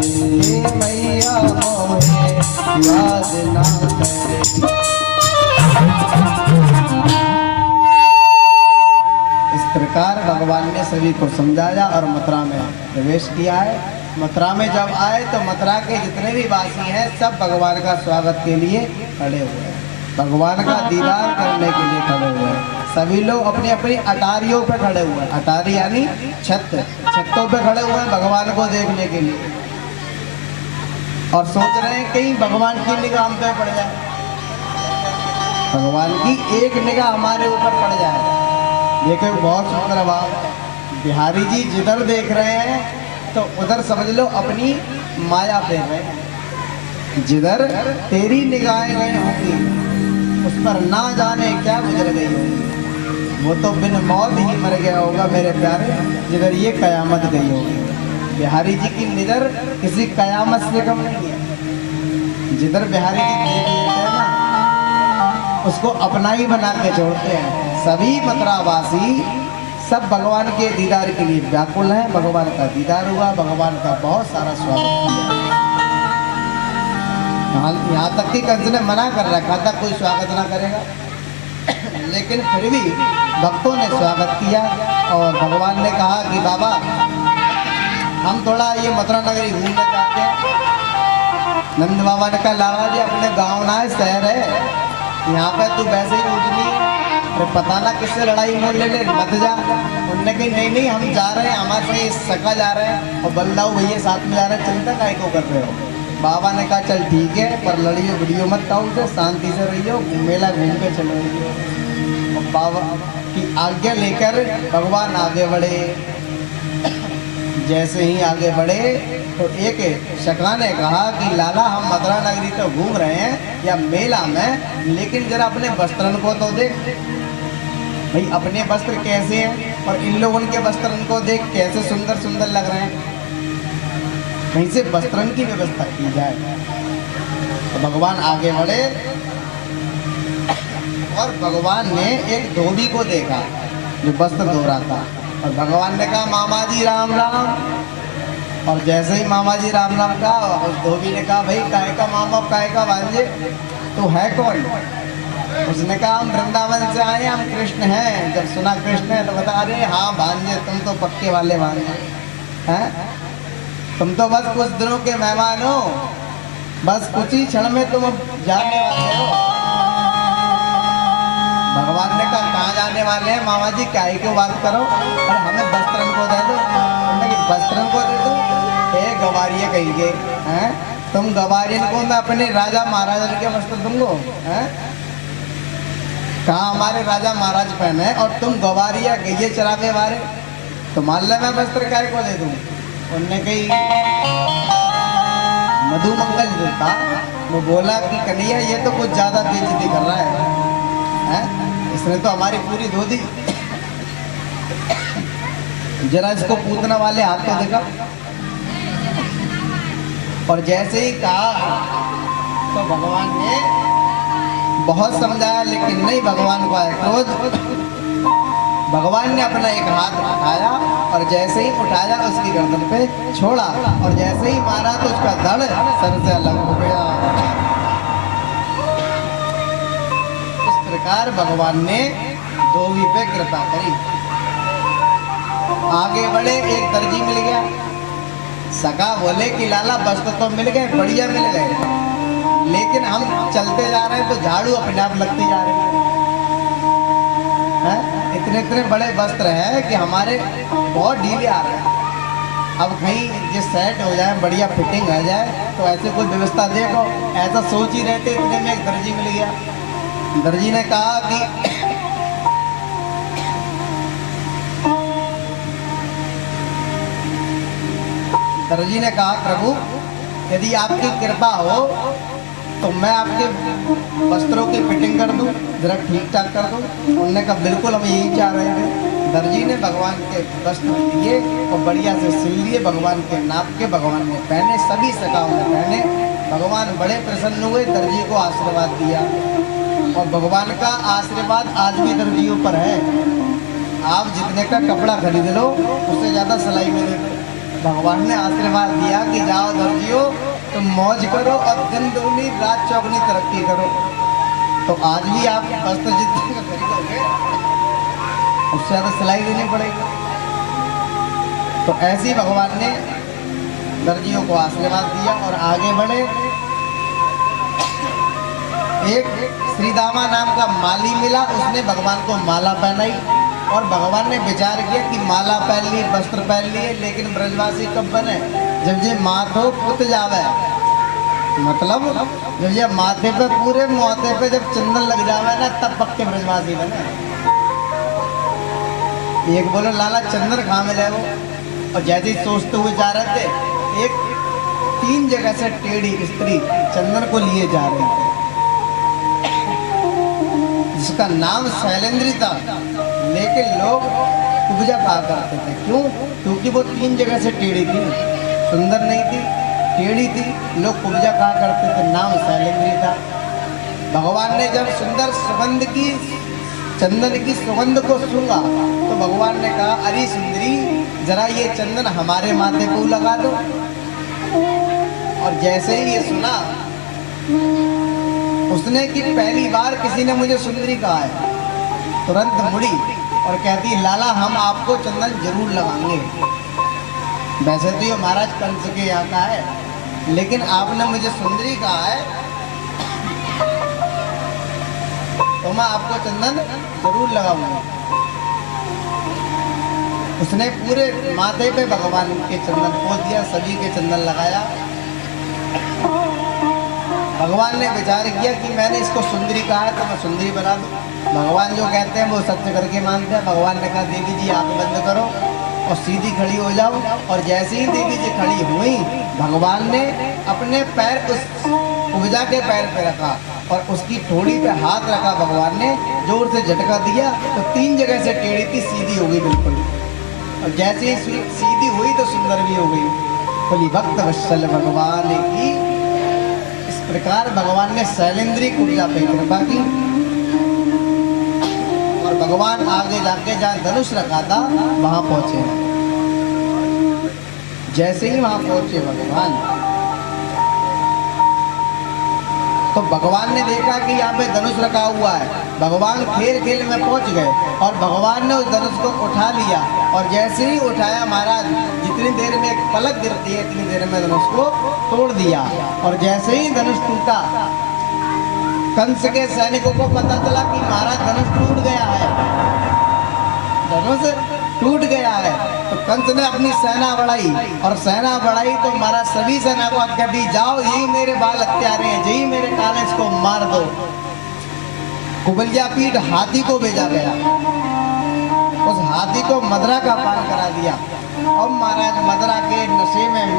की मैया मोहे याद ना करे। इस प्रकार भगवान ने सभी को समझाया और मथुरा में प्रवेश किया है। मथुरा में जब आए तो मथुरा के जितने भी वासी हैं सब भगवान का स्वागत के लिए खड़े हुए हैं, भगवान का दीदार करने के लिए खड़े हुए हैं। सभी लोग अपनी अपनी अटारियों पे खड़े हुए हैं, अटारी यानी छतों पे खड़े हुए हैं भगवान को देखने के लिए, और सोच रहे हैं कहीं भगवान की निगाह हम पे पड़ जाए, भगवान की एक निगाह हमारे ऊपर पड़ जाए। ये कोई बहुत सुंदर भाव। बिहारी जी जिधर देख रहे हैं तो उधर समझ लो अपनी माया फेर रहे हैं। जिधर तेरी निगाहें गई होंगी उस पर ना जाने क्या गुजर गई होगी। वो तो बिन मौत ही मर गया होगा मेरे प्यारे, जिधर ये कयामत गई होगी। बिहारी जी की निधर किसी कयामत से कम नहीं है। जिधर बिहारी जी देख लेते हैं ना उसको अपना ही बना के छोड़ते हैं। सभी मथुरावासी सब भगवान के दीदार के लिए व्याकुल हैं। भगवान का दीदार हुआ, भगवान का बहुत सारा स्वागत किया। यहाँ तक कि कंस ने मना कर रखा था कोई स्वागत ना करेगा, लेकिन फिर भी भक्तों ने स्वागत किया। और भगवान ने कहा कि बाबा हम थोड़ा ये मथुरा नगरी घूमना चाहते हैं। नंद बाबा ने कहा लावा जी अपने गाँव ना है, शहर है, यहाँ पे तू वैसे ही उठनी, फिर पता ना किससे लड़ाई मोल ले ले, मत जा। उनने कही नहीं नहीं हम जा रहे हैं, हमारे सका जा रहे हैं और बल्लाऊ भैया साथ में जा रहे हैं, चिंता काहे को कर रहे हो। बाबा ने कहा चल ठीक है, पर लड़ियो वीडियो मत खाओ से, शांति से रहियो, मेला घूम के चलो रहियो। और बाबा की आज्ञा लेकर भगवान आगे बढ़े। जैसे ही आगे बढ़े तो एक शका ने कहा कि लाला हम मथुरा नगरी तो घूम रहे हैं या मेला में, लेकिन जरा अपने वस्त्रन को तो देख भाई, अपने वस्त्र कैसे हैं और इन लोगों के वस्त्रन को देख कैसे सुंदर सुंदर लग रहे हैं, कहीं से वस्त्रन की व्यवस्था की जाए। तो भगवान आगे बढ़े और भगवान ने एक धोबी को देखा जो वस्त्र धो रहा था, और भगवान ने कहा मामा जी राम राम। और जैसे ही मामा जी राम राम कहा, उस धोबी ने कहा भाई काहे का मामा काहे का भांजे, तो है कौन? उसने कहा हम वृंदावन से आए, हम कृष्ण हैं। जब सुना कृष्ण है तो बता, अरे हाँ भांजे तुम तो पक्के वाले भांजे हैं, तुम तो बस कुछ दिनों के मेहमान हो, बस कुछ ही क्षण में तुम जाने वाले हो। भगवान ने कहा कहाँ जाने वाले हैं मामा जी, क्या ही क्यों बात करो, अरे हमें वस्त्रन को दे दो। वस्त्रन को दे दो, हे गवारिये कहिए हैं, तुम गवारियन को मैं अपने राजा महाराजा के वस्त्र दूंगो हैं, कहाँ हमारे राजा महाराज पहने और तुम गवारिया गैये चरावे वाले, तो मान ले मैं वस्त्र काय को दे दूं। उनने कही मधुमंगल जो था वो बोला कि कन्हैया ये तो कुछ ज्यादा बेइज्जती कर रहा है, इसने तो हमारी पूरी धो दी, जरा इसको पूतना वाले हाथ तो देखा। और जैसे ही कहा तो भगवान ने बहुत समझाया, लेकिन नहीं, भगवान को आया क्रोध। भगवान ने अपना एक हाथ उठाया और जैसे ही उठाया उसकी गर्दन पे छोड़ा, और जैसे ही मारा तो उसका धड़ सर से अलग हो गया। इस प्रकार भगवान ने धोबी पे कृपा करी। आगे बढ़े, एक दर्जी मिल गया, सगा बोले कि लाला वस्त्र तो मिल गए, बढ़िया मिल गए, लेकिन हम चलते जा रहे हैं तो झाड़ू अपने आप लगती जा रही है। इतने इतने बड़े वस्त्र हैं कि हमारे बहुत ढीले आ रहे हैं, अब कहीं ये सेट हो जाए, बढ़िया फिटिंग आ जाए, तो ऐसे कोई व्यवस्था देखो। ऐसा सोच ही रहते, इतने में एक दर्जी मिल गया। दर्जी ने कहा कि दर्जी ने कहा प्रभु यदि आपकी कृपा हो तो मैं आपके वस्त्रों की फिटिंग कर दूं, जरा ठीक ठाक कर दूं। उन्होंने कहा बिल्कुल हम यही चाह रहे थे। दर्जी ने भगवान के वस्त्र दिए और बढ़िया से सिल लिए, भगवान के नाप के भगवान ने पहने, सभी सखाओं ने पहने। भगवान बड़े प्रसन्न हुए, दर्जी को आशीर्वाद दिया, और भगवान का आशीर्वाद आज भी दर्जियों पर है। आप जितने का कपड़ा खरीद लो उससे ज़्यादा सिलाई में दे। भगवान ने आशीर्वाद दिया कि जाओ दर्जियों तुम मौज करो और दिन दुगनी रात चौगनी तरक्की करो। तो आज भी आप वस्त्र जितने का खरीदोगे उससे ज़्यादा सिलाई देनी पड़ेगी। तो ऐसे ही भगवान ने दर्जियों को आशीर्वाद दिया और आगे बढ़े। एक श्रीदामा नाम का माली मिला, उसने भगवान को माला पहनाई, और भगवान ने विचार किया कि माला पहन ली, वस्त्र पहन लिए, लेकिन ब्रजवासी कब बने? जब ये माथो पुत जावे, मतलब जब ये माथे पे पूरे माथे पे जब चंदन लग जावे ना, तब पक्के ब्रजवासी बने। एक बोलो लाला चंदन कहाँ मिले वो, और जैसे ही सोचते हुए जा रहे थे, एक 3 जगह से टेढ़ी स्त्री चंदन को लिए जा रही थी, जिसका नाम शैलेंद्री था, लेकिन लोग कुब्जा कहा करते थे। क्यों? क्योंकि वो 3 जगह से टेढ़ी थी, सुंदर नहीं थी, टेढ़ी थी, लोग कुब्जा कहा करते थे, नाम शैलेंद्री था। भगवान ने जब सुंदर सुगंध की चंदन की सुगंध को सूंघा तो भगवान ने कहा, अरे सुंदरी, जरा ये चंदन हमारे माथे को लगा दो। और जैसे ही ये सुना उसने कि पहली बार किसी ने मुझे सुंदरी कहा है, तुरंत मुड़ी और कहती, लाला हम आपको चंदन जरूर लगाएंगे। वैसे तो ये महाराज कंस के यहाँ का है, लेकिन आपने मुझे सुंदरी कहा है तो मैं आपको चंदन जरूर लगाऊंगा। उसने पूरे माथे पे भगवान के चंदन पोंछ दिया, सभी के चंदन लगाया। भगवान ने विचार किया कि मैंने इसको सुंदरी कहा है तो मैं सुंदरी बना दूं। भगवान जो कहते हैं वो सत्य करके मानते हैं। भगवान ने कहा, देवी जी आंख बंद करो और सीधी खड़ी हो जाओ। और जैसे ही देवी जी खड़ी हुई, भगवान ने अपने पैर उस कुब्जा के पैर पे रखा और उसकी ठोड़ी पे हाथ रखा। भगवान ने जोर से झटका दिया तो 3 जगह से टेढ़ी थी सीधी हो गई बिल्कुल। और जैसे ही सीधी हुई तो सुंदर भी हो गई। बोली भक्त वत्सल भगवान की। इस प्रकार भगवान ने शैलेंद्री कुब्जा पे कृपा की और भगवान आगे जाके जहाँ धनुष रखा था वहां पहुंचे। जैसे ही वहां पहुंचे भगवान, तो भगवान ने देखा कि यहाँ पे धनुष रखा हुआ है। भगवान खेल खेल में पहुंच गए और भगवान ने उस धनुष को उठा लिया। और जैसे ही उठाया महाराज, जितनी देर में एक पलक गिरती है इतनी देर में धनुष को तोड़ दिया। और जैसे ही धनुष टूटा, कंस के सैनिकों को पता चला कि महाराज धनुष टूट गया है, धनुष टूट गया है। तो कंस ने अपनी सेना बढ़ाई और सेना बढ़ाई तो महाराज सभी सेना को आज्ञा दी, जाओ यही मेरे बाल हत्यारे हैं, यही मेरे काले, इसको मार दो। कुबलिया पीठ हाथी को भेजा गया, उस हाथी को मदरा का पान करा दिया और महाराज मदरा के नशे में